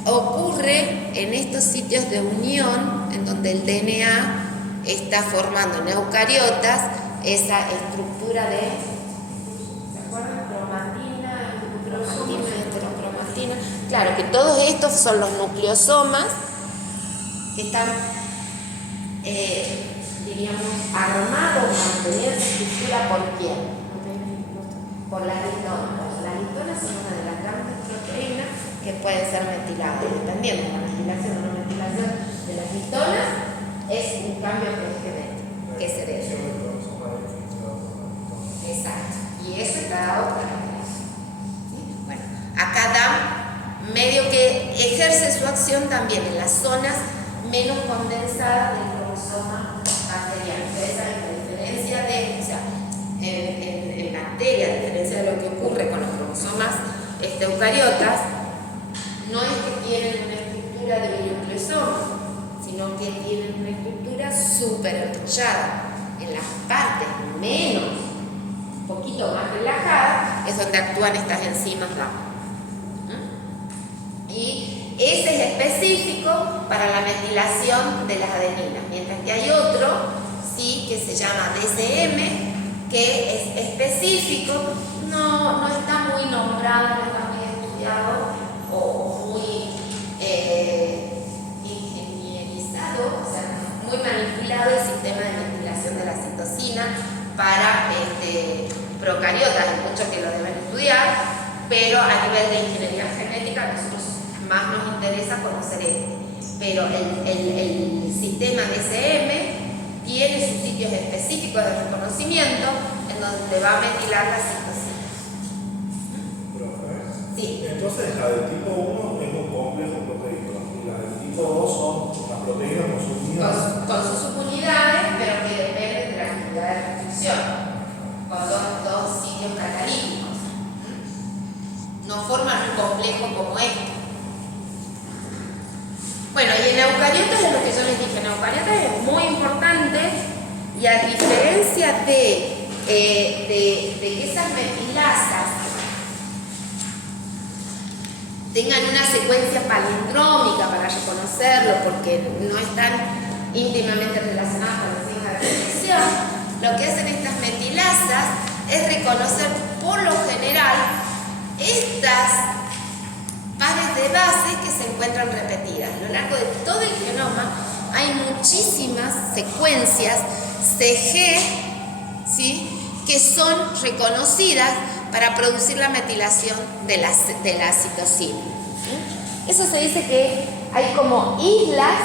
ocurre en estos sitios de unión, en donde el DNA está formando en eucariotas esa estructura de, ¿se acuerdan? Cromatina, heterocromatina. Claro que todos estos son los nucleosomas que están, diríamos, armados, manteniendo su estructura ¿por quién? Por las histonas. Las histonas son una de las grandes proteínas que pueden ser metiladas, dependiendo de la metilación o no metilación de las histonas. Es un cambio genético que se debe. Exacto. Y eso está dado por la metilación. ¿Sí? Bueno, acá DAM medio que ejerce su protección también en las zonas menos condensadas del cromosoma bacteriano. Ustedes saben que a diferencia de, o sea, en bacterias, a diferencia de lo que ocurre con los cromosomas eucariotas, no es que tienen una estructura de binucleosoma, sino que tienen una estructura súper enrollada. En las partes menos, un poquito más relajadas, es donde actúan estas enzimas gamma. Y ese es específico para la metilación de las adeninas, mientras que hay otro, sí, que se llama DCM, que es específico, no está muy nombrado, no está muy estudiado o muy ingenierizado, o sea, muy manipulado el sistema de metilación de la citosina para procariotas, hay muchos que lo deben estudiar, pero a nivel de ingeniería genética a nosotros más nos interesa conocer esto. Pero el sistema DCM tiene sus sitios específicos de reconocimiento en donde va a metilar la citosina. Sí. Entonces la del tipo 1 es un complejo proteico y la del tipo 2 son las proteínas con sus unidades. Con sus subunidades, pero que dependen de la actividad de restricción, con dos sitios catalíticos. No forman un complejo como este. Bueno, y en eucariotas es lo que yo les dije, en eucariotas es muy importante y a diferencia de que esas metilasas tengan una secuencia palindrómica para reconocerlo porque no están íntimamente relacionadas con las enzimas de restricción, lo que hacen estas metilasas es reconocer por lo general estas pares de bases que se encuentran repetidas. A lo largo de todo el genoma hay muchísimas secuencias CG, ¿sí?, que son reconocidas para producir la metilación de la citosina. Eso se dice que hay como islas,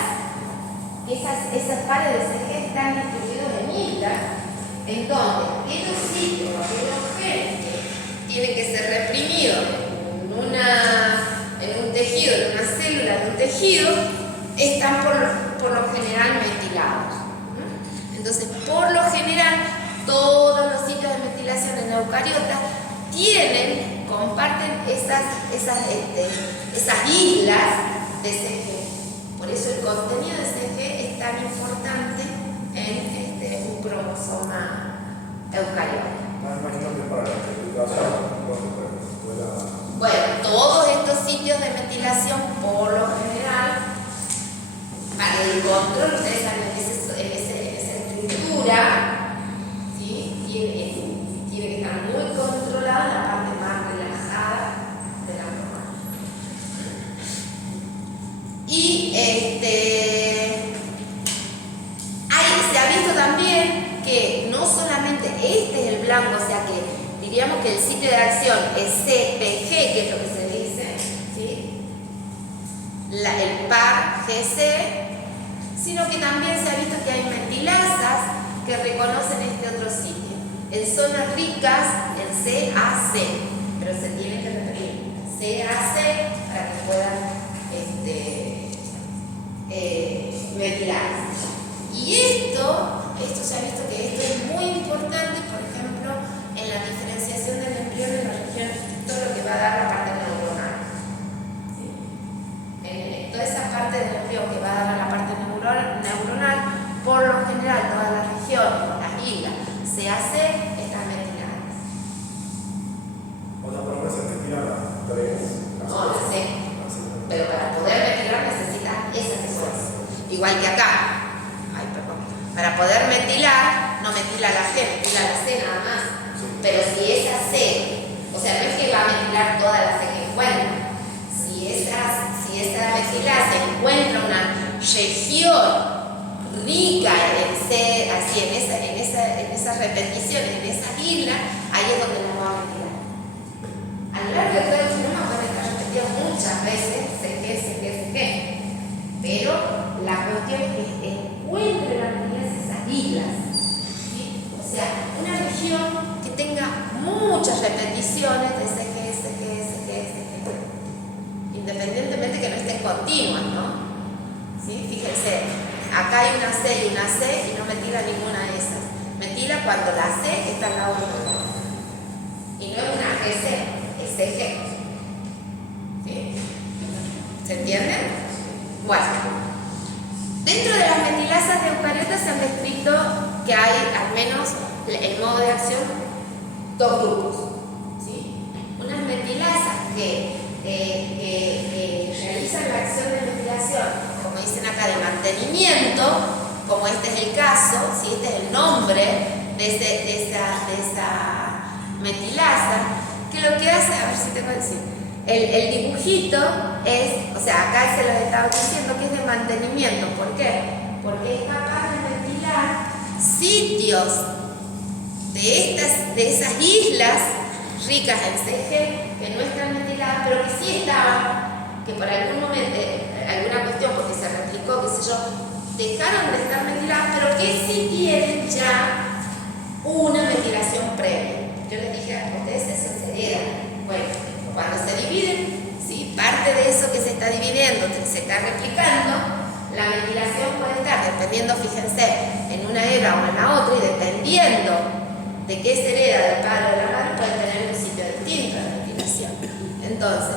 esas pares de CG están distribuidos en islas, en donde aquellos sitios, aquellos genes que tienen que ser reprimidos en un tejido, en una célula de un tejido, están por lo general metilados. Entonces, por lo general, todos los sitios de metilación en eucariotas comparten esas islas de CG. Por eso el contenido de CG es tan importante en un cromosoma eucariota. Imagínate para la replicación, bueno, todos estos sitios de metilación, por lo general, para el control, ustedes saben en esa estructura, ¿sí?, tiene que estar muy controlada la parte más relajada de la hormona. Y se ha visto también que no solamente este es el blanco, o sea que diríamos que el sitio de acción es CPG, que es lo que se dice, ¿sí?, el par GC, sino que también se ha visto que hay metilasas que reconocen este otro sitio. En zonas ricas, el CAC, pero se tiene que repetir CAC para que puedan metilar. Y esto se ha visto que esto es muy importante, por ejemplo, en la diferenciación del embrión en la región, todo lo que va a dar la parte neuronal. ¿Sí? En toda esa parte del embrión que va a dar a la parte neuronal, por lo general, todas las regiones, las islas, CAC, están metiladas. O sea, por lo menos se metilan las tres. No, las C. Pero para poder metilar necesitas esa secuencia. Igual que acá. Para poder metilar, no metila la G, metila la C nada más. Pero si esa C, o sea, no es que va a metilar toda la C que encuentra. Si esa metila se encuentra una región rica en C, así en esas repeticiones, en esas islas, ahí es donde la vamos a metilar. A lo largo de todo el genoma puede estar repetido muchas veces CG, pero la cuestión es que encuentre la islas, ¿sí? O sea, una región que tenga muchas repeticiones de CG, independientemente que no esté continuas, ¿no? ¿Sí? Fíjense, acá hay una C y una C y no metila ninguna de esas. Metila cuando la C está al lado de la otra. Y no es una GC, es CG. ¿Sí? ¿Se entiende? Bueno, dentro de las metilasas de eucariotas se han descrito que hay al menos en modo de acción dos grupos. ¿Sí? Unas metilasas que realizan la acción de metilación, como dicen acá, de mantenimiento, como este es el caso, ¿sí? Este es el nombre de esa metilasa, que lo que hace, a ver si tengo que decir, el dibujito es, o sea, acá se los estaba diciendo que es de mantenimiento. ¿Por qué? Porque es capaz de metilar sitios de esas islas ricas en CG que no están metiladas, pero que sí estaban, que por algún momento, alguna cuestión, porque se replicó, qué sé yo, dejaron de estar metiladas, pero que sí tienen ya una metilación previa. Yo les dije a ustedes, eso se hereda. Bueno, cuando se dividen, ¿sí? Parte de eso que se está dividiendo, se está replicando, la metilación puede estar, dependiendo, fíjense, en una hebra o en la otra, y dependiendo de qué se hereda del padre o de la madre, puede tener un sitio distinto de metilación. Entonces,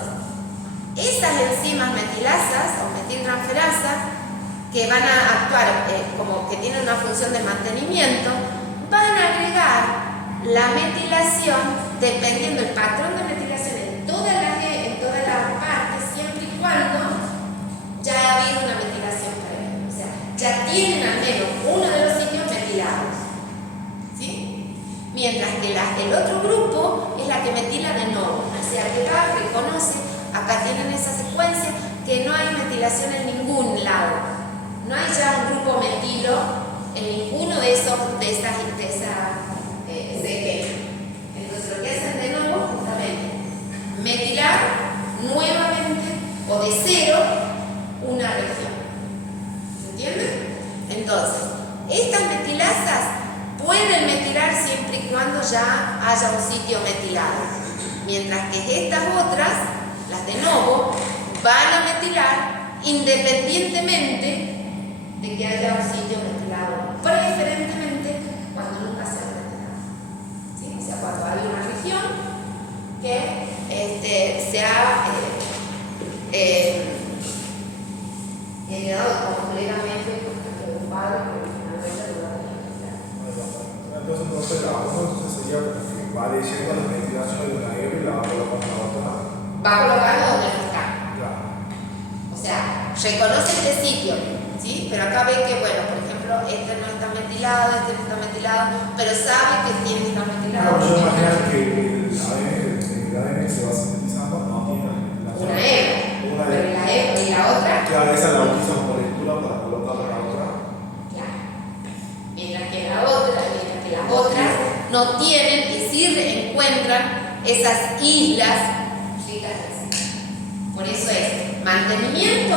esas enzimas metilasas o metiltransferasas que van a actuar como que tienen una función de mantenimiento, van a agregar la metilación dependiendo del patrón de metilación en todas las partes, siempre y cuando ya ha habido una metilación previa. O sea, ya tienen al menos uno de los sitios metilados. ¿Sí? Mientras que el otro grupo es la que metila de nuevo. O sea, que acá reconoce, acá tienen esa secuencia, que no hay metilación en ningún lado. No hay ya un grupo metilo en ninguno de esas entonces lo que hacen de nuevo justamente metilar nuevamente o de cero una región. ¿Se entiende? Entonces, estas metilasas pueden metilar siempre y cuando ya haya un sitio metilado, mientras que estas otras, las de novo, van a metilar independientemente de que haya un sitio metilado, preferentemente cuando nunca se ha metilado. ¿Sí? O sea, cuando hay una región que se ha heredado completamente por un padre que finalmente lo va a tener. Entonces la otra sería que va leyendo la metilación de una hebra y la va colocando en la otra. Va colocando donde no está. Claro. O sea, reconoce este sitio, ¿sí? Pero acá ve que, bueno, por ejemplo, este no está metilado, este no está metilado, pero sabe que tiene que estar metilado. Claro, yo imagino que el ADN se va sintetizando, no tiene metilación. Una hebra. Pero la hebra y la otra. Claro, esa la utilizan por lectura para colocarla en la otra. Claro. Mientras que las otras no tienen y sí encuentran esas islas ricas de azúcar. Por eso es mantenimiento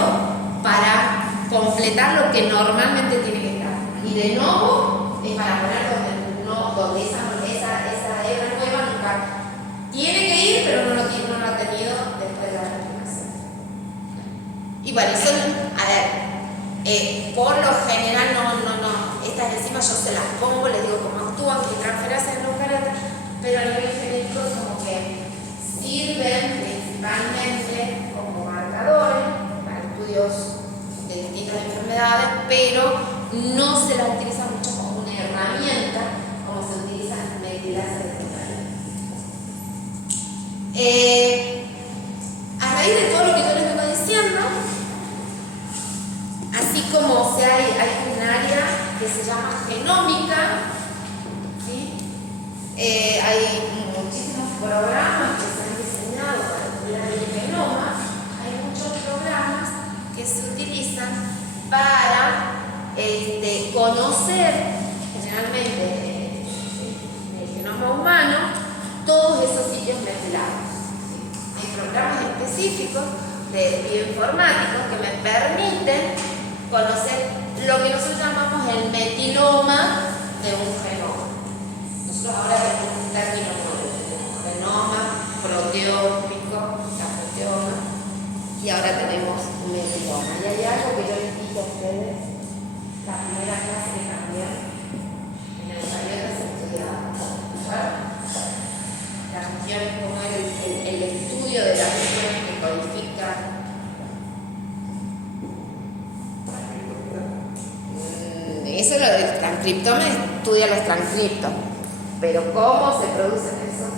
para completar lo que normalmente tiene que estar. Y de nuevo es para poner donde esa hebra nueva nunca tiene que ir, pero no lo ha tenido después de la replicación. Y bueno, eso, a ver, por lo general estas enzimas yo se las pongo, les digo cómo actúan, que transferasas en la eucariota, pero a nivel genético como que sirven principalmente como marcadores para estudios de distintas enfermedades, pero no se las utiliza mucho como una herramienta como se utilizan metilasas de eucariota. A raíz de todo lo que yo les vengo diciendo, así como hay un área que se llama genómica, ¿sí? Hay muchísimos programas que se han diseñado para estudiar el genoma, hay muchos programas que se utilizan para conocer generalmente el genoma humano, todos esos sitios metilados. ¿Sí? Hay programas específicos de bioinformáticos que me permiten conocer lo que nosotros llamamos el metiloma de un genoma. Nosotros ahora tenemos un término nuevo, genoma, proteómico, la proteoma, y ahora tenemos un ustedes la primera clase que también en el taller se estudiaba. Bueno, la cuestión es cómo es el estudio de las regiones que codifican. Eso es lo del transcriptoma, estudia los transcriptos. Pero cómo se producen esos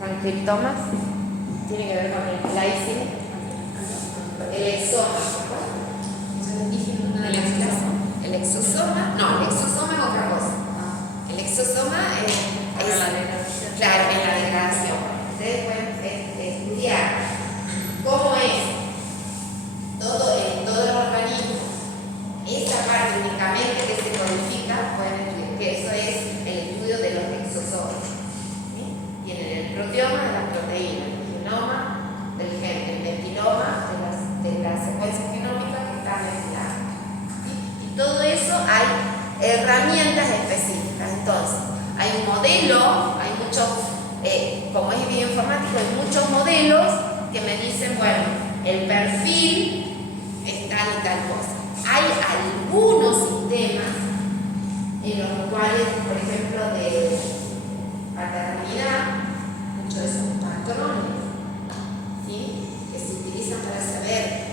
transcriptomas tiene que ver con el splicing, el exoma. El exosoma, no, el exosoma es otra cosa. El exosoma es claro, es la degradación. Ustedes pueden estudiar cómo es todo el organismo. Esa parte únicamente que se codifica, pueden estudiar, que eso es el estudio de los exosomas. ¿Sí? Tienen el proteoma de las proteínas, el genoma del gen, el metiloma de las secuencias genómicas que están mezcladas. Todo eso hay herramientas específicas. Entonces, hay un modelo, hay muchos, como es bioinformático, hay muchos modelos que me dicen, bueno, el perfil es tal y tal cosa. Hay algunos sistemas en los cuales, por ejemplo, de paternidad, muchos de esos patrones, ¿sí?, que se utilizan para saber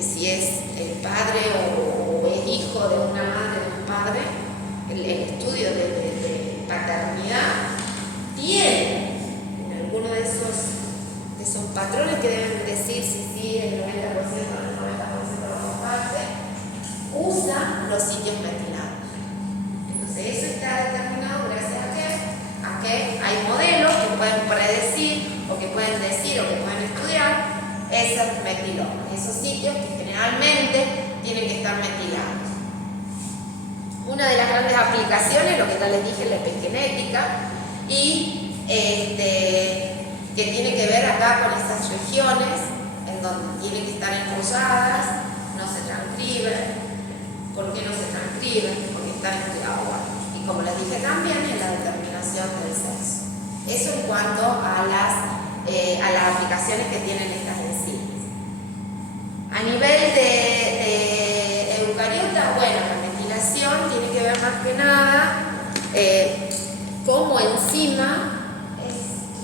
si es el padre o es hijo de una madre o de un padre, el estudio de paternidad tiene en alguno de esos patrones que deben decir si el 90% o el 90% de los padres usa los sitios metilados. Entonces eso está determinado gracias a que hay modelos que pueden predecir o que pueden decir o que pueden estudiar esos metilomas, esos sitios que generalmente tienen que estar metilados. Una de las grandes aplicaciones, lo que ya les dije, la epigenética, y que tiene que ver acá con estas regiones en donde tienen que estar enrolladas, no se transcriben. ¿Por qué no se transcriben? Porque están estudiadas. Y como les dije también, en la determinación del sexo. Eso en cuanto a las aplicaciones que tienen estas enzimas. A nivel de eucariota, bueno, la metilación tiene que ver más que nada como enzima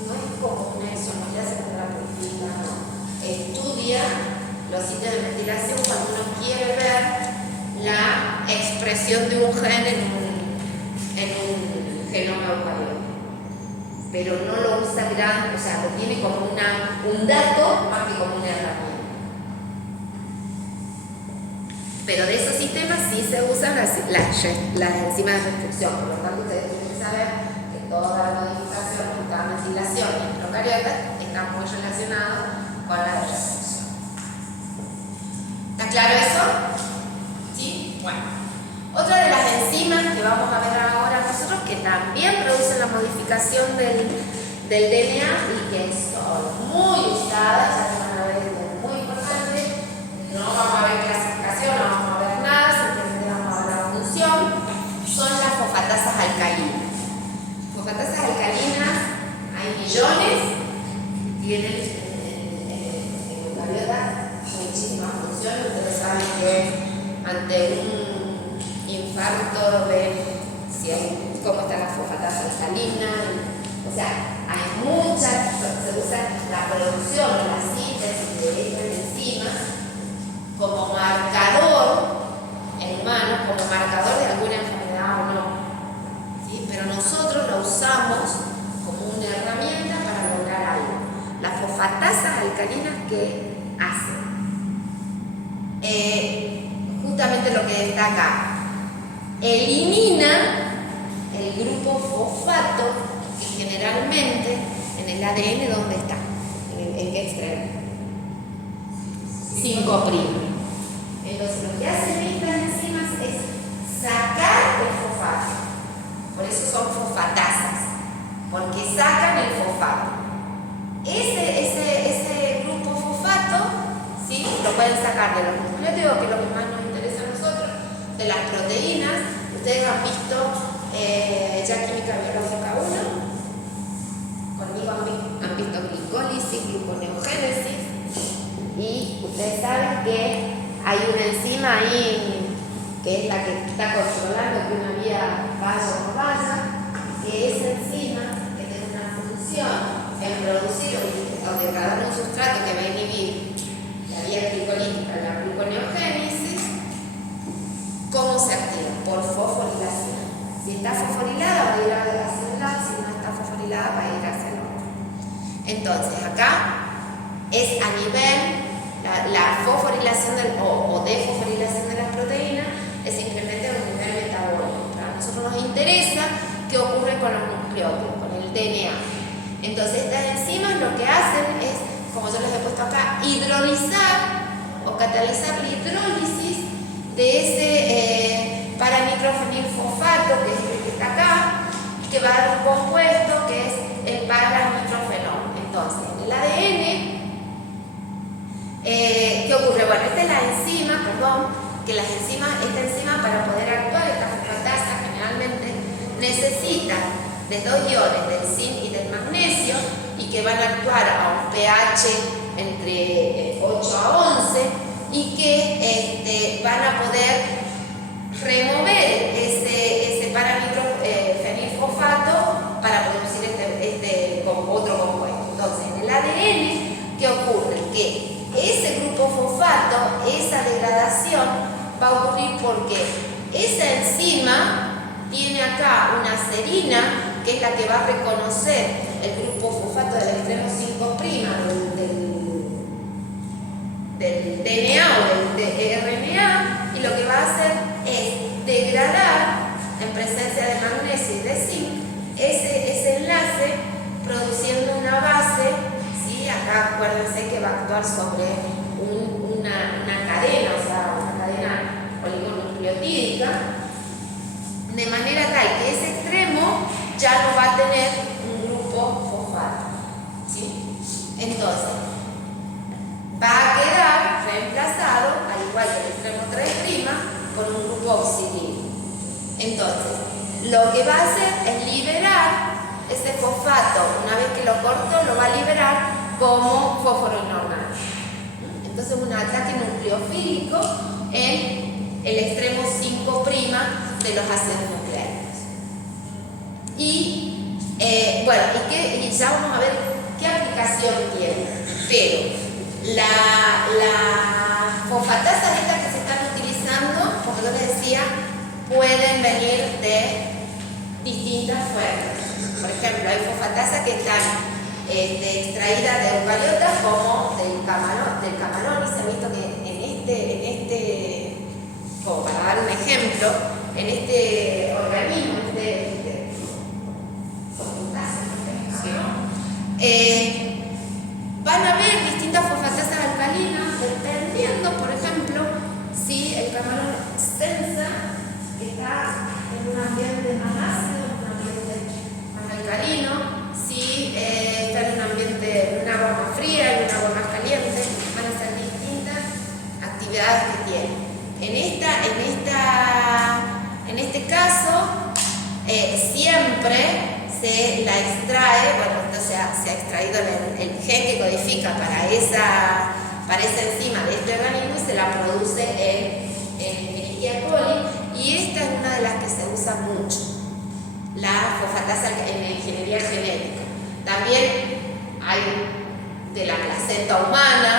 no es como una enzimación como la proteína, no. Estudia los sitios de metilación cuando uno quiere ver la expresión de un gen en un genoma eucariota. Pero no lo usa o sea, lo tiene como un dato más que como una herramienta. Pero de esos sistemas sí se usan las enzimas de restricción. Por lo tanto, ustedes tienen que saber que toda la modificación, toda la metilación en procariotas está muy relacionado con la restricción. ¿Está claro eso? ¿Sí? Bueno. Otra de las enzimas que vamos a ver ahora nosotros, que también producen la modificación del DNA y que son muy usadas, ya que van a ver, es muy importante. No vamos a ver clasificación, no vamos a ver nada, simplemente vamos a ver la función. Son las fosfatasas alcalinas. Fosfatasas alcalinas, hay millones, tienen en eucariotas muchísimas funciones. Ustedes saben que ante un infarto ven cómo está la fosfatasa alcalina. O sea, hay muchas, se usa la producción, la síntesis de estas enzimas como marcador en humanos, como marcador de alguna enfermedad o no. ¿Sí? Pero nosotros lo usamos como una herramienta para lograr algo. Las fosfatasas alcalinas, ¿qué hacen? Justamente lo que está acá. Elimina el grupo fosfato que generalmente en el ADN, ¿dónde está? ¿En qué extremo? 5'. Entonces lo que hacen estas enzimas es sacar el fosfato. Por eso son fosfatasas, porque sacan el fosfato. Ese grupo fosfato, ¿sí?, lo pueden sacar de los nucleótidos, que es lo que más nos interesa a nosotros, de las proteínas. Ustedes han visto ya química biológica 1, conmigo han visto glicólisis, gluconeogénesis, y ustedes saben que hay una enzima ahí que es la que está controlando que una vía vaya o no vaya, que esa enzima que tiene una función en producir o degradar un sustrato que va a inhibir la vía glicolítica, la gluconeogénesis. ¿Cómo se activa? Por fosforilación. Si está fosforilada va a ir hacia un lado, si no está fosforilada va a ir hacia el otro. Entonces acá es a nivel, la fosforilación o desfosforilación de las proteínas es simplemente a un nivel metabólico. A nosotros nos interesa qué ocurre con los nucleótidos, con el DNA. Entonces estas enzimas lo que hacen es, como yo les he puesto acá, hidrolizar o catalizar la hidrólisis de ese paranitrophenilfosfato, que es el que está acá, y que va a dar un compuesto que es el paranitrofenol. Entonces, en el ADN, ¿qué ocurre? Bueno, esta es la enzima, que esta enzima para poder actuar, esta fosfatasa generalmente necesita de 2 iones, del zinc y del magnesio, y que van a actuar a un pH entre 8 a 11, y que van a poder remover ese paranitrophenilfosfato para producir otro compuesto. Entonces, en el ADN, ¿qué ocurre? Que ese grupo fosfato, esa degradación, va a ocurrir porque esa enzima tiene acá una serina, que es la que va a reconocer el grupo fosfato del extremo 5' del DNA o del RNA, y lo que va a hacer es degradar en presencia de magnesio y de zinc ese enlace, produciendo una base, ¿sí? Acá acuérdense que va a actuar sobre una cadena, o sea, una cadena oligonucleotídica, de manera tal que ese extremo ya no va a tener un grupo fosfato, ¿sí? Entonces, va a quedar reemplazado, al igual que el extremo 3', por un grupo oxidil. Entonces, lo que va a hacer es liberar ese fosfato. Una vez que lo cortó, lo va a liberar como fósforo inorgánico. Entonces, un ataque nucleofílico en el extremo 5' de los ácidos nucleicos. Y ya vamos a ver qué aplicación tiene. Pero las fosfatasas estas que se están utilizando, como yo les decía, pueden venir de distintas fuentes. Por ejemplo, hay fosfatasas que están extraídas de eucariotas, como del camarón, y se ha visto que como para dar un ejemplo, en este organismo, van a haber distintas fosfatasas alcalinas dependiendo, por ejemplo, si el camarón extensa está en un ambiente más ácido, en un ambiente más alcalino, si está en un ambiente, en un agua más fría, en un agua más caliente, van a ser distintas actividades que tiene. En este caso, siempre se la extrae, se ha extraído el gen que codifica para esa enzima de este organismo y se la produce en Escherichia coli, y esta es una de las que se usa mucho, la fosfatasa en ingeniería genética. También hay de la placenta humana,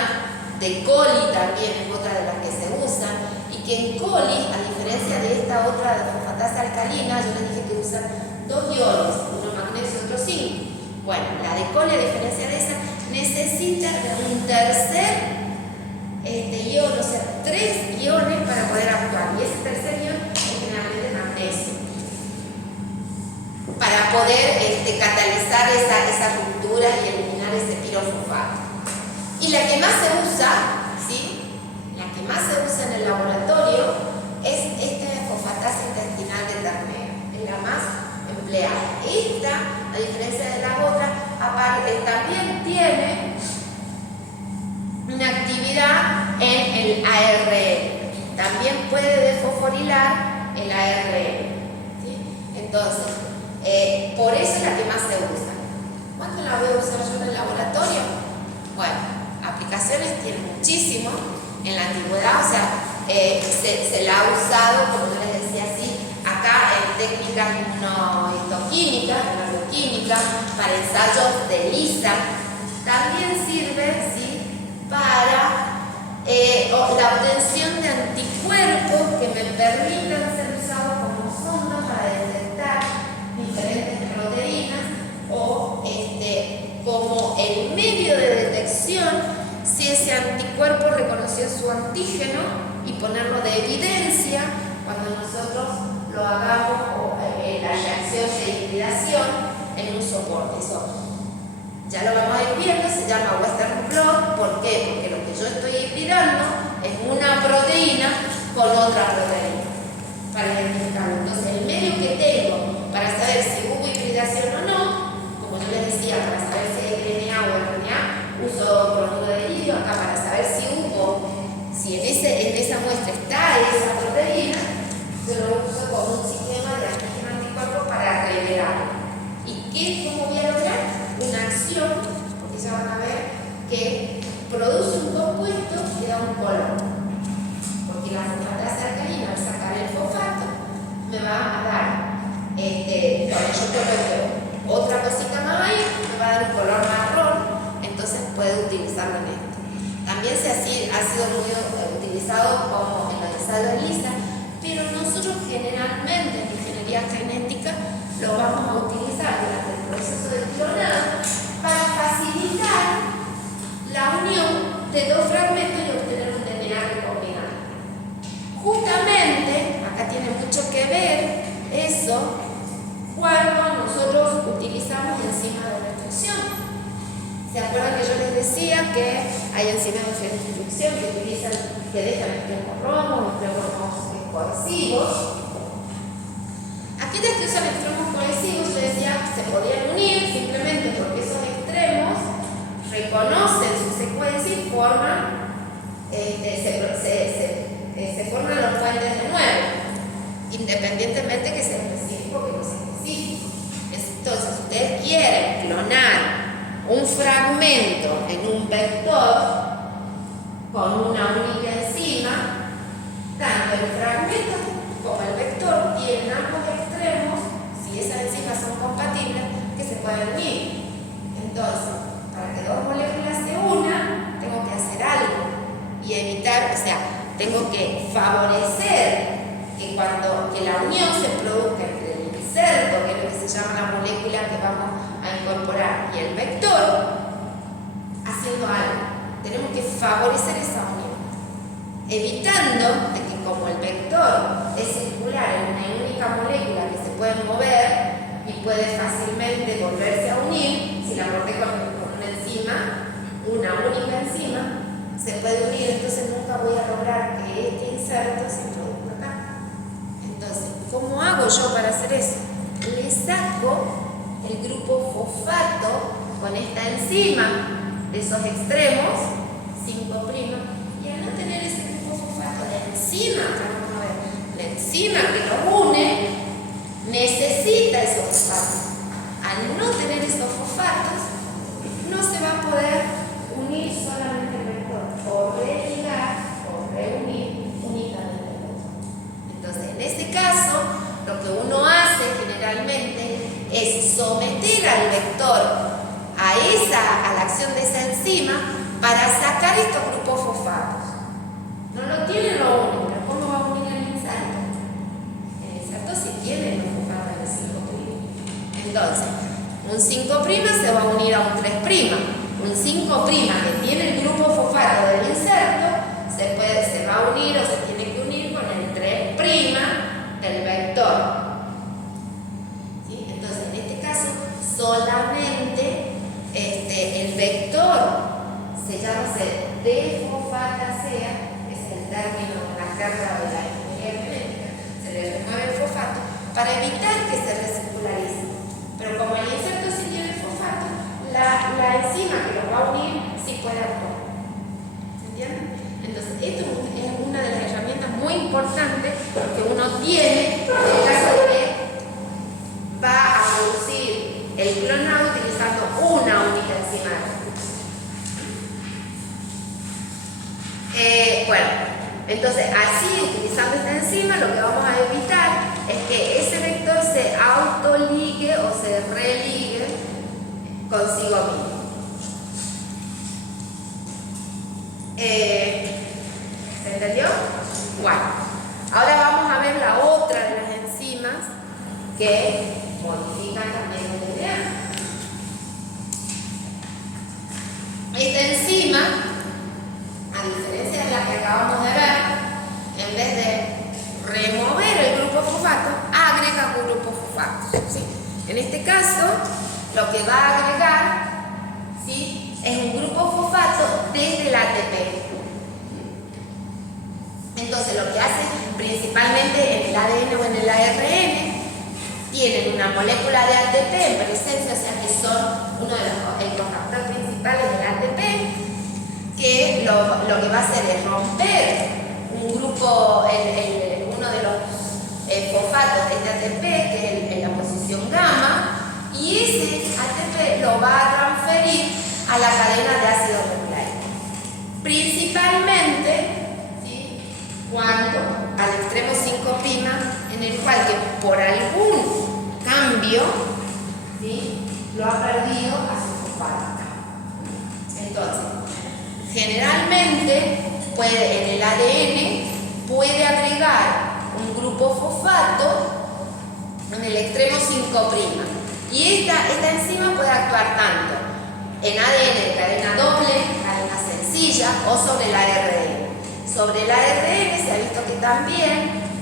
de coli también es otra de las que se usan, y que en coli, a diferencia de esta otra de fosfatasa alcalina, yo les dije que usan 2 iones, uno magnesio y otro zinc. Bueno, la de coli, a diferencia de esa, necesita un tercer ion, o sea, 3 iones para poder actuar, y ese tercer ion es generalmente magnesio, para poder catalizar esa ruptura y eliminar ese pirofosfato. Y la que más se usa, ¿sí? La que más se usa en el laboratorio es esta fosfatasa intestinal de ternera, es la más empleada. Esta, a diferencia de la otra, aparte también tiene una actividad en el ARN. También puede desfosforilar el ARN, ¿sí? Entonces, por eso es la que más se usa. ¿Cuándo la voy a usar yo en el laboratorio? Bueno, aplicaciones tiene muchísimo. En la antigüedad, o sea, se la ha usado, como yo les decía así, acá en técnicas inmunohistoquímicas, en la bioquímica, para ensayos de ELISA. También sirve, ¿sí?, para la obtención de anticuerpos que me permitan ser usados como sonda para detectar diferentes proteínas o como el medio de detección si ese anticuerpo reconoció su antígeno y ponerlo de evidencia cuando nosotros lo hagamos en la reacción de hibridación en un soporte. Eso ya lo vamos a ir viendo, se llama Western blot. ¿Por qué? Porque lo que yo estoy hibridando es una proteína con otra proteína para identificarlo. Entonces, el medio que tengo para saber si hubo hibridación o no, como yo les decía, para saber si es DNA o RNA, uso cloruro de litio. Acá para saber si en esa muestra está esa proteína, yo lo uso como un sistema de antígeno anticuerpo para revelarlo. ¿Y cómo voy a lograr? Una acción, porque ya van a ver que produce un compuesto que da un color. Porque la fosfatasa alcalina, al sacar el fosfato, me va a dar, cuando yo coloco otra cosita más ahí, me va a dar un color marrón, entonces puedo utilizarlo en esto. También ha sido muy utilizado como en los ensayos de ELISA, pero nosotros generalmente en ingeniería genética lo vamos a utilizar durante el proceso de clonado para facilitar la unión de dos fragmentos y obtener un DNA recombinado. Justamente, acá tiene mucho que ver eso cuando nosotros utilizamos enzimas de restricción. ¿Se acuerdan que yo les decía que hay enzimas de restricción que dejan extremos romos, extremos cohesivos? Aquellas que usan extremos cohesivos, yo decía, se podían unir simplemente porque esos extremos reconocen su secuencia y forman, se forman los puentes de nuevo, independientemente que sea específico o que no sea específico. Entonces, si ustedes quieren clonar un fragmento en un vector con una única enzima, tanto el fragmento como el vector tienen ambos extremos, si esas enzimas son compatibles, que se pueden unir. Entonces, para que dos moléculas se unan, tengo que hacer algo y evitar, o sea, tengo que favorecer que la unión se produzca entre el inserto, que es lo que se llama la molécula que vamos a incorporar, y el vector, haciendo algo. Tenemos que favorecer esa unión, evitando de que como el vector es circular en una única molécula que se puede mover y puede fácilmente volverse a unir, si la corté con una enzima, una única enzima, se puede unir, entonces nunca voy a lograr que este inserto se produzca acá. Entonces,'¿cómo hago yo para hacer eso? Le saco el grupo fosfato con esta enzima de esos extremos, 5', y al no tener ese grupo fosfato, la enzima que lo une necesita esos fosfatos. Al no tener esos fosfatos, no se va a poder unir solamente el vector, o religar o reunir únicamente el vector. Entonces, en este caso, lo que uno hace generalmente es someter al vector a la acción de esa enzima para sacar estos grupos fosfatos. No lo tiene, lo une, pero ¿cómo va a unir el inserto? El inserto sí tiene los fosfatos del 5'. Entonces, un 5' se va a unir a un 3'. Un 5' que tiene el grupo fosfato del inserto se va a unir o se tiene que unir con el 3' del vector. Solamente el vector se llama desfosfatasea, es el término de la carga de la ingeniería genética, se le remueve el fosfato para evitar que se recircularice. Pero como el inserto sí tiene fosfato, la enzima que lo va a unir sí puede actuar. ¿Se entiende? Entonces, esto es una de las herramientas muy importantes que uno tiene en el caso de que va a producir el clonado utilizando una única enzima. Entonces, así, utilizando esta enzima, lo que vamos a evitar es que ese vector se autoligue o se religue consigo mismo. ¿Se entendió? Bueno, ahora vamos a ver la otra de las enzimas que modifican también el DNA. Esta enzima, a diferencia de la que acabamos de ver, en vez de remover el grupo fosfato, agrega un grupo fosfato, ¿sí? En este caso, lo que va a agregar, ¿sí?, es un grupo fosfato desde el ATP. Entonces, lo que hace principalmente en el ADN o en el ARN, tienen una molécula de ATP en presencia, o sea que son uno de los cofactores principales del ATP, que lo que va a hacer es romper un grupo, uno de los fosfatos de este ATP, que es en la posición gamma, y ese ATP lo va a transferir a la cadena de ácido nucleico. Principalmente, ¿sí?, cuando al extremo 5' en el cual que por algún cambio, ¿sí?, lo ha perdido a su fosfato. Entonces, generalmente en el ADN puede agregar un grupo fosfato en el extremo 5'. Y esta enzima puede actuar tanto en ADN de cadena doble, cadena sencilla o sobre el ARN. Sobre el ARN se ha visto que también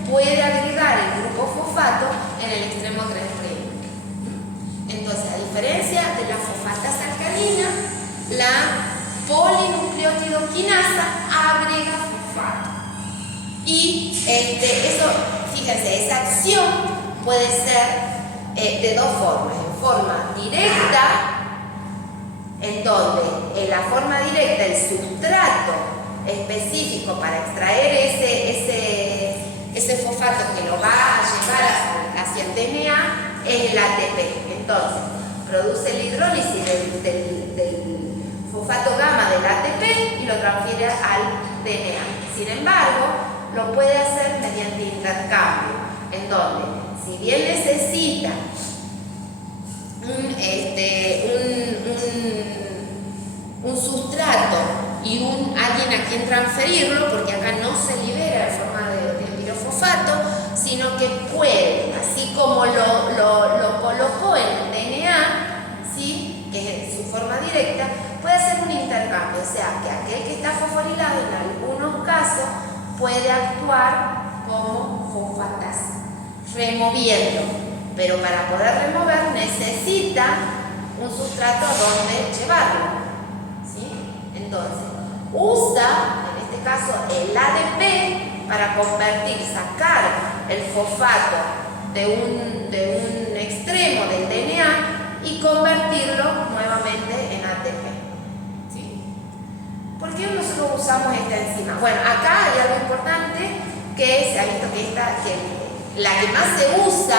puede agregar el grupo fosfato en el extremo 3'. Entonces, a diferencia de la fosfatasa alcalina, la polinucleotidoquinasa agrega fosfato. Y eso, fíjense, esa acción puede ser de dos formas. En forma directa, en donde en la forma directa el sustrato específico para extraer ese fosfato que lo va a llevar hacia el DNA es el ATP. Entonces, produce la hidrólisis del fosfato gamma del ATP y lo transfiere al DNA. Sin embargo, lo puede hacer mediante intercambio, en donde, si bien necesita un sustrato y alguien a quien transferirlo, porque acá no se libera en forma de pirofosfato, sino que puede, así como lo colocó en el DNA, ¿sí?, que es su forma directa, puede hacer un intercambio, o sea, que aquel que está fosforilado en algunos casos puede actuar como fosfatasa, removiendo, pero para poder remover necesita un sustrato donde llevarlo, ¿sí? Entonces, usa, en este caso, el ADP para sacar el fosfato de un extremo del DNA y convertirlo nuevamente en ATP. ¿Sí? ¿Por qué nosotros usamos esta enzima? Bueno, acá hay algo importante que se ha visto que la que más se usa,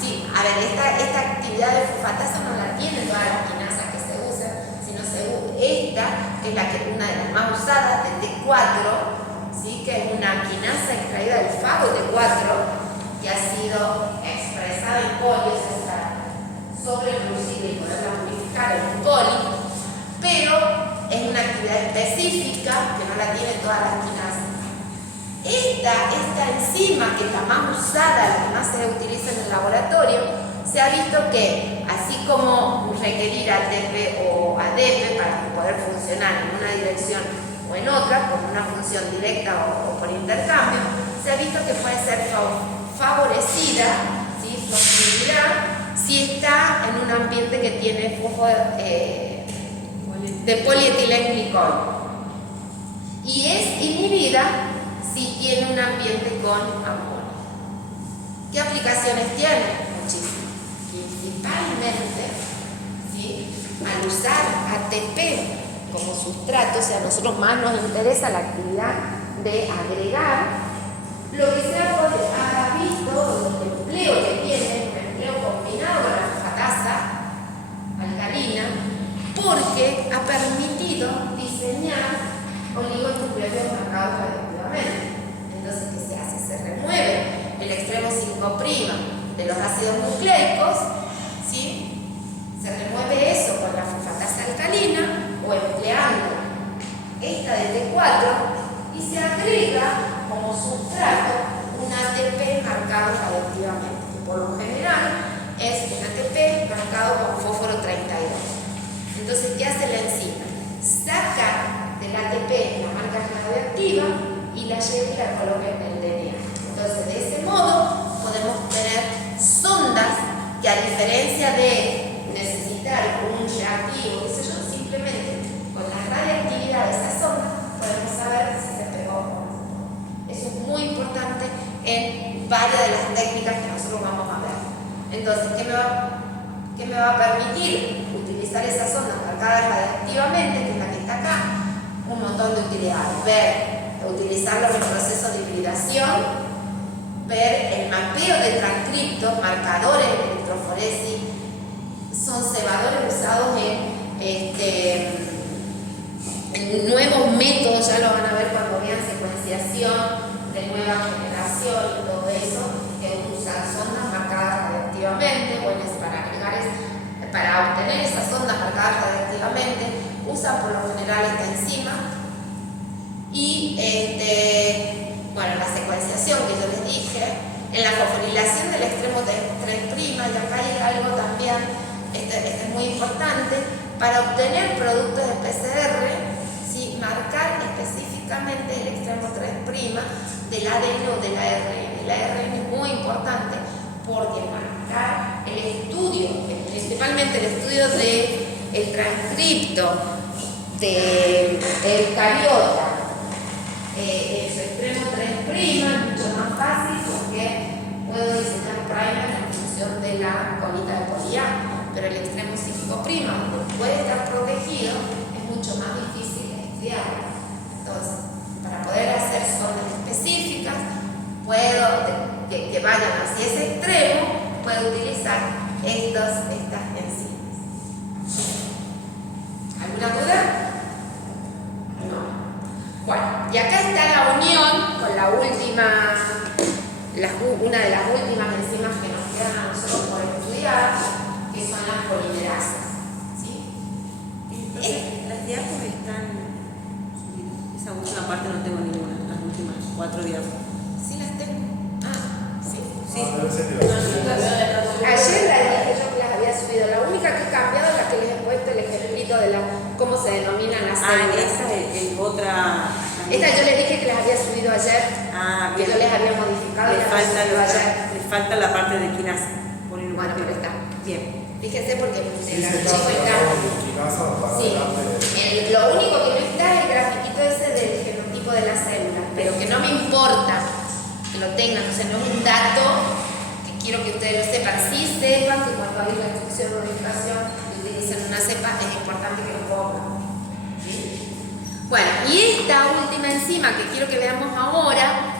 sí, a ver, esta actividad de fosfatasa no la tienen todas las quinasas que se usan, sino esta, que es una de las más usadas, de T4, ¿sí?, que es una quinasa extraída del fago T4, que ha sido expresada en poli, o sea, sobreproducida y poderla purificar en un poli, pero es una actividad específica que no la tienen todas las quinasas. Esta enzima, que es la más usada, la que más se utiliza en el laboratorio, se ha visto que, así como requerir ATP o ADP para poder funcionar en una dirección o en otra, con una función directa o por intercambio, se ha visto que puede ser favorecida, ¿sí?, su actividad, si está en un ambiente que tiene flujo de polietilenglicol, y es inhibida si tiene un ambiente con amonio. ¿Qué aplicaciones tiene? Muchísimas. Principalmente, ¿sí?, al usar ATP como sustrato, o sea, a nosotros más nos interesa la actividad de agregar, lo que se ha visto, el empleo que tiene, un empleo combinado con la fosfatasa alcalina, porque ha permitido diseñar oligonucleótidos marcados radioactivamente. extremo 5' de los ácidos nucleicos, ¿sí? Se remueve eso con la fosfatasa alcalina o empleando esta de T4 y se agrega como sustrato un ATP marcado radioactivamente, que por lo general es un ATP marcado con fósforo 32. Entonces, ¿qué hace la enzima? Saca del ATP la marca radioactiva y la lleva y la coloca en el DNA. Entonces, de ese modo podemos tener sondas que, a diferencia de necesitar un reactivo, qué sé yo, simplemente con la radioactividad de esa sonda podemos saber si se pegó o no. Eso es muy importante en varias de las técnicas que nosotros vamos a ver. Entonces, ¿qué me va a permitir? Utilizar esas sondas marcadas radioactivamente, que es la que está acá, un montón de utilidades. Utilizarlo en el proceso de hibridación, ver el mapeo de transcriptos, marcadores de electroforesis, son cebadores usados en nuevos métodos, ya lo van a ver cuando vean secuenciación de nueva generación y todo eso, que usan sondas marcadas radioactivamente, para obtener esas ondas marcadas radioactivamente, usan por lo general esta enzima. Y la secuenciación que yo les dije, en la fosforilación del extremo 3', y acá hay algo también, este es muy importante, para obtener productos de PCR, ¿sí? Marcar específicamente el extremo 3' del ADN o del ARN. El ARN es muy importante porque marcar el estudio, principalmente el estudio del transcripto del eucariota, su extremo 3' es mucho más fácil porque puedo diseñar primers en función de la colita de poliá, pero el extremo 5', donde puede estar protegido, es mucho más difícil estudiar. Entonces, para poder hacer sondas específicas, que vayan hacia ese extremo, puedo utilizar estas enzimas. ¿Alguna duda? No. Bueno, y acá está la unión con la última, una de las últimas enzimas que nos quedan a nosotros por estudiar, que son las polimerasas. ¿Sí? Las diapos están subidas. Esa última parte no tengo ninguna, las últimas 4 diapos. Sí las tengo. Ah, sí. Sí. Ayer les dije yo que las había subido. La única que he cambiado es la que les he puesto el ejemplito de cómo se denominan las células. Esa es otra. Esta yo les dije que las había subido ayer. Que Bien. yo les había modificado y las había subido ayer. Le falta la parte de quinasa. Bueno, pero está. Bien. Fíjense porque el está archivo está. Sí. Lo único que no está es el grafiquito ese del genotipo de la célula, pero que no me importa que lo tengan, o sea, no es un dato que quiero que ustedes lo sepan. Sí sepan que cuando hay una instrucción de modificación y utilizan una cepa, es importante que lo pongan. ¿Sí? Bueno, y esta última enzima que quiero que veamos ahora,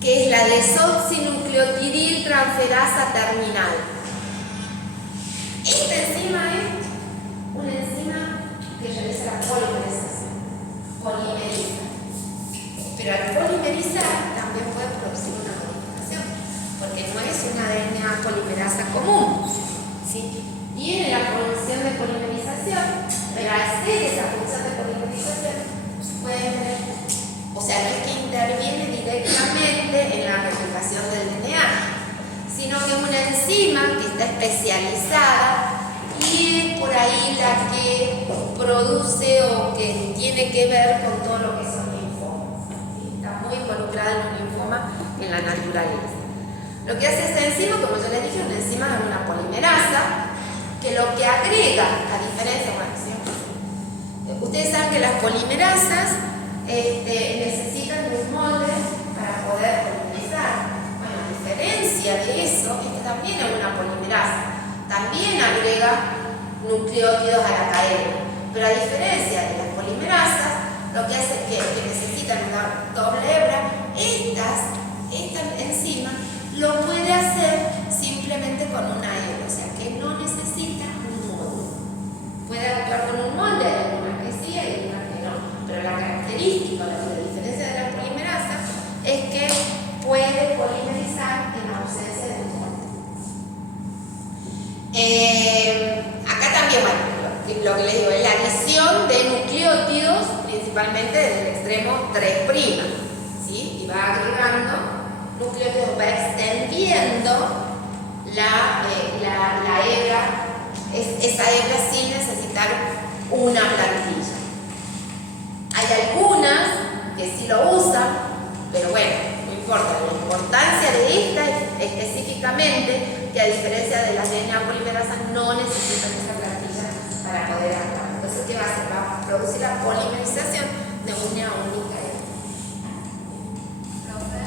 que es la desoxinucleotidil transferasa terminal. Esta enzima es una enzima que realiza la polimeriza. Pero al polimerizar también puede producir una modificación, porque no es una DNA polimerasa común. ¿Sí? Tiene la función de polimerización, pero al ser esa función de polimerización, puede tener, o sea, no es que interviene directamente en la replicación del DNA, sino que es una enzima que está especializada y es por ahí la que produce o que tiene que ver con todo lo que son linfomas. ¿Sí? Está muy involucrada en los linfomas en la naturaleza. Lo que hace esta enzima, como yo les dije, una enzima es una polimerasa que lo que agrega, a diferencia, ustedes saben que las polimerasas necesitan de un molde para poder polimerizar. Bueno, a diferencia de eso, esta también es una polimerasa. También agrega nucleótidos a la cadena. Pero a diferencia de las polimerasas, lo que hace es que necesitan una doble hebra, esta enzima lo puede hacer simplemente con una hebra, o sea que no necesita un molde. Puede actuar con un molde, hay algunas que sí, hay algunas que no. Pero la característica, la diferencia de la polimerasa, es que puede lo que les digo es la adición de nucleótidos, principalmente del extremo 3', ¿sí? Y va agregando nucleótidos, va extendiendo la hebra, esa hebra sin necesitar una plantilla. Hay algunas que sí lo usan, pero bueno, no importa. La importancia de esta específicamente, que a diferencia de las DNA polimerasas no necesitan esa plantilla para poder actuar. Entonces, ¿qué va a hacer? Va a producir la polimerización de una única hebra. Profe,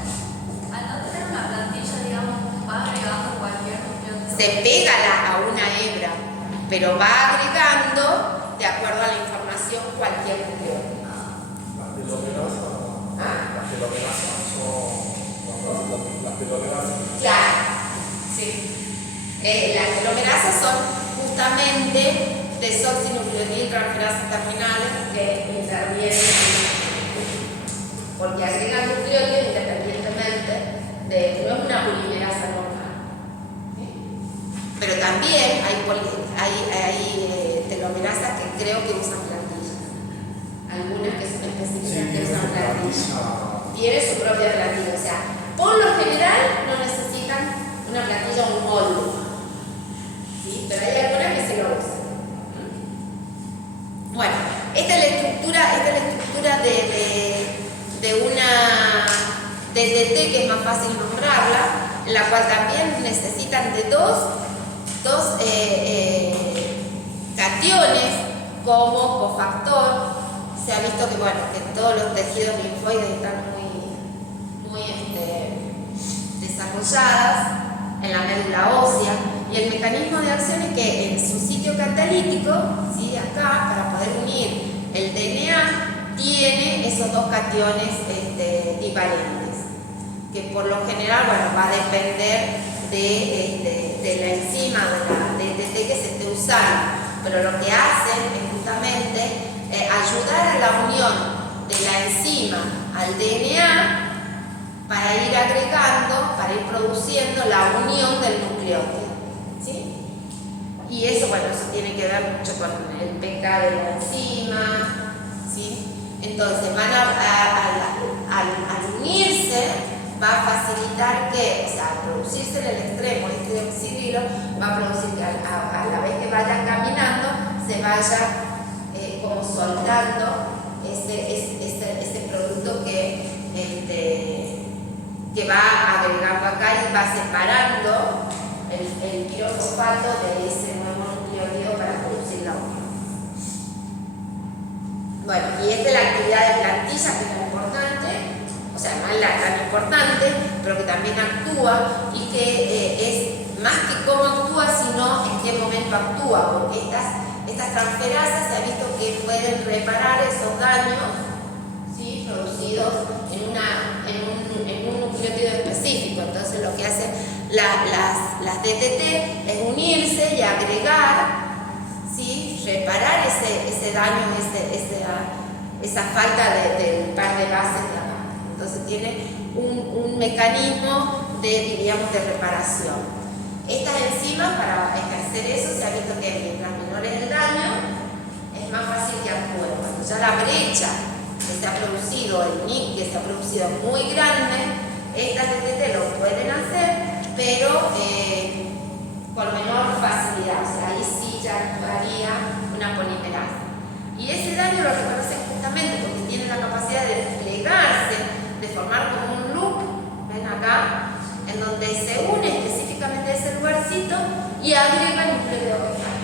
al no tener una plantilla, digamos, va agregando cualquier nucleótido. Se pega a una hebra, pero va agregando, de acuerdo a la información, cualquier nucleótido. Las telomerasas son las telomerasas. Claro, sí. Las telomerasas son justamente desoxinucleotidotransferasas terminales que intervienen, porque agregan nucleótidos independientemente de, no es una polimerasa normal. ¿Sí? Pero también hay telomerasas que creo que usan plantillas. Algunas que son específicas que usan plantillas. Tiene su propia plantilla, o sea, por lo general no necesitan una plantilla o un molde, ¿sí? Pero hay algunas que se lo usan. Bueno, esta es la estructura de una DDT, que es más fácil nombrarla, la cual también necesitan de dos cationes como cofactor. Se ha visto que, bueno, que todos los tejidos linfoides están muy desarrolladas en la médula ósea, y el mecanismo de acción es que en su sitio catalítico, ¿sí? Acá, para poder unir el DNA, tiene esos dos cationes divalentes, que por lo general, bueno, va a depender de la enzima de la DDT que se esté usando, pero lo que hacen es justamente ayudar a la unión de la enzima al DNA para ir agregando, para ir produciendo la unión del nucleótido, ¿sí? Y eso, bueno, eso tiene que ver mucho con el pK de la enzima, ¿sí? Entonces, al unirse, va a facilitar que, o sea, al producirse en el extremo este deoxirrilo, va a producir que a la vez que vayan caminando, se vaya como soltando ese producto que va agregando acá y va separando el pirofosfato de ese nuevo nucleótido para producir la unión. Bueno, y esta es la actividad de plantilla, que es muy importante, o sea, no es la tan importante, pero que también actúa, y que es más que cómo actúa, sino en qué momento actúa, porque estas transferasas se ha visto que pueden reparar esos daños, ¿sí? Producidos en un nucleótido específico. Entonces lo que hacen las DTT es unirse y agregar, ¿sí? Reparar ese daño, esa falta del par de bases de acá. Entonces tiene un mecanismo de reparación. Estas enzimas, para ejercer eso, se ha visto que mientras menor es el daño, es más fácil que actúen. Cuando ya la brecha que se ha producido, el NIC que se ha producido es muy grande, estas DTT lo pueden hacer, pero con menor facilidad. O sea, ahí sí ya actuaría una polimerasa. Y ese daño lo reconocen justamente porque tiene la capacidad de plegarse, de formar como un loop, ven acá, en donde se une específicamente ese lugarcito y agrega el nucleótido vegetal.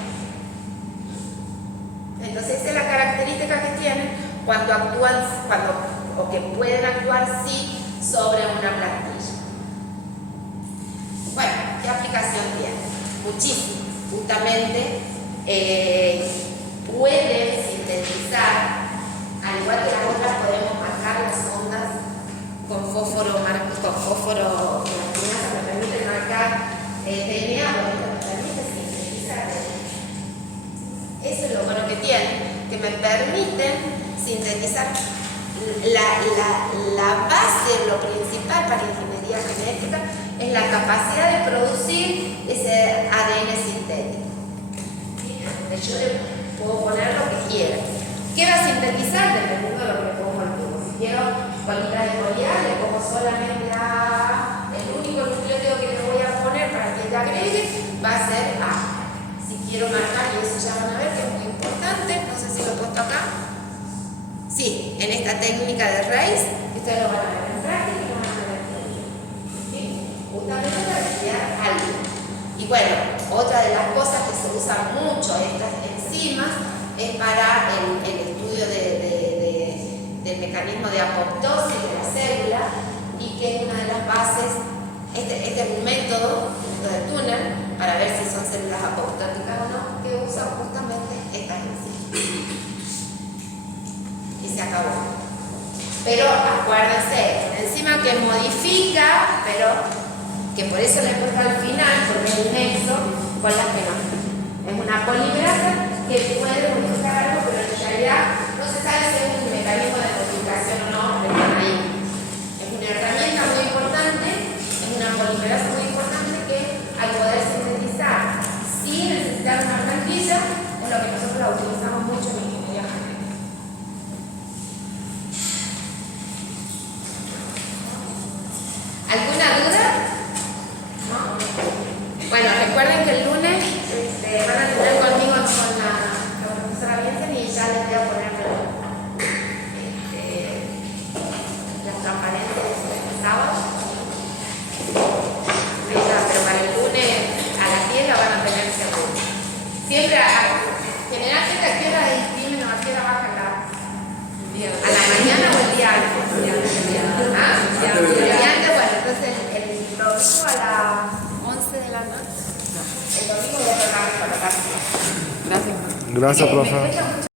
Entonces esa es la característica que tienen cuando actúan, o que pueden actuar sí sobre una plantilla. Bueno, ¿qué aplicación tiene? Muchísimas. Justamente pueden sintetizar, al igual que las otras, podemos marcar las ondas con fósforo, que las primeras me permiten marcar DNA, porque me permite sintetizar. Eso es lo bueno que tienen, que me permiten sintetizar la base, lo principal para la ingeniería genética, es la capacidad de producir ese ADN sintético. ¿Sí? De hecho, puedo poner lo que quiera. ¿Qué va a sintetizar? Dependiendo de lo que pongo el tubo. Si quiero colita de poliar, le pongo solamente A. El único nucleótido que le voy a poner para que te agregue va a ser A. Si quiero marcar, y eso ya van a ver que es muy importante, no sé si lo he puesto acá. Sí, en esta técnica de raíz, ustedes lo van a ver en práctica y lo van a ver en teoría. ¿Sí? Justamente para estudiar algo. Y bueno, otra de las cosas que se usan mucho estas enzimas es para el estudio del mecanismo de apoptosis de la célula, y que es una de las bases, este es un método de Tunnell, para ver si son células apoptóticas o no, que usa justamente estas enzimas. Y se acabó. Pero acuérdense, una enzima que modifica, pero que por eso le he puesto al final, porque es un nexo con las que no. Es una polimerasa que puede modificar algo, pero en realidad no se sabe si es un mecanismo de modificación o no, pero están ahí. Es una herramienta muy importante, es una polimerasa muy importante que al poder sintetizar sin necesitar una plantilla, es lo que nosotros la utilizamos mucho en ingeniería genética. ¿Alguna duda? ¿No? Bueno, recuerden que el lunes van a tener conmigo con la profesora Vincent, y ya les voy a poner las transparencias el sábado. Pero para el lunes a las 10 la van a tener seguro. Siempre, generalmente a qué hora imprimen o a qué hora bajan a la mañana o el día antes. ¿Ah? El día antes, bueno, entonces el domingo a las 11 de la noche. El domingo voy a tratar de colocar. Gracias. Gracias, Me profe. cuesta mucho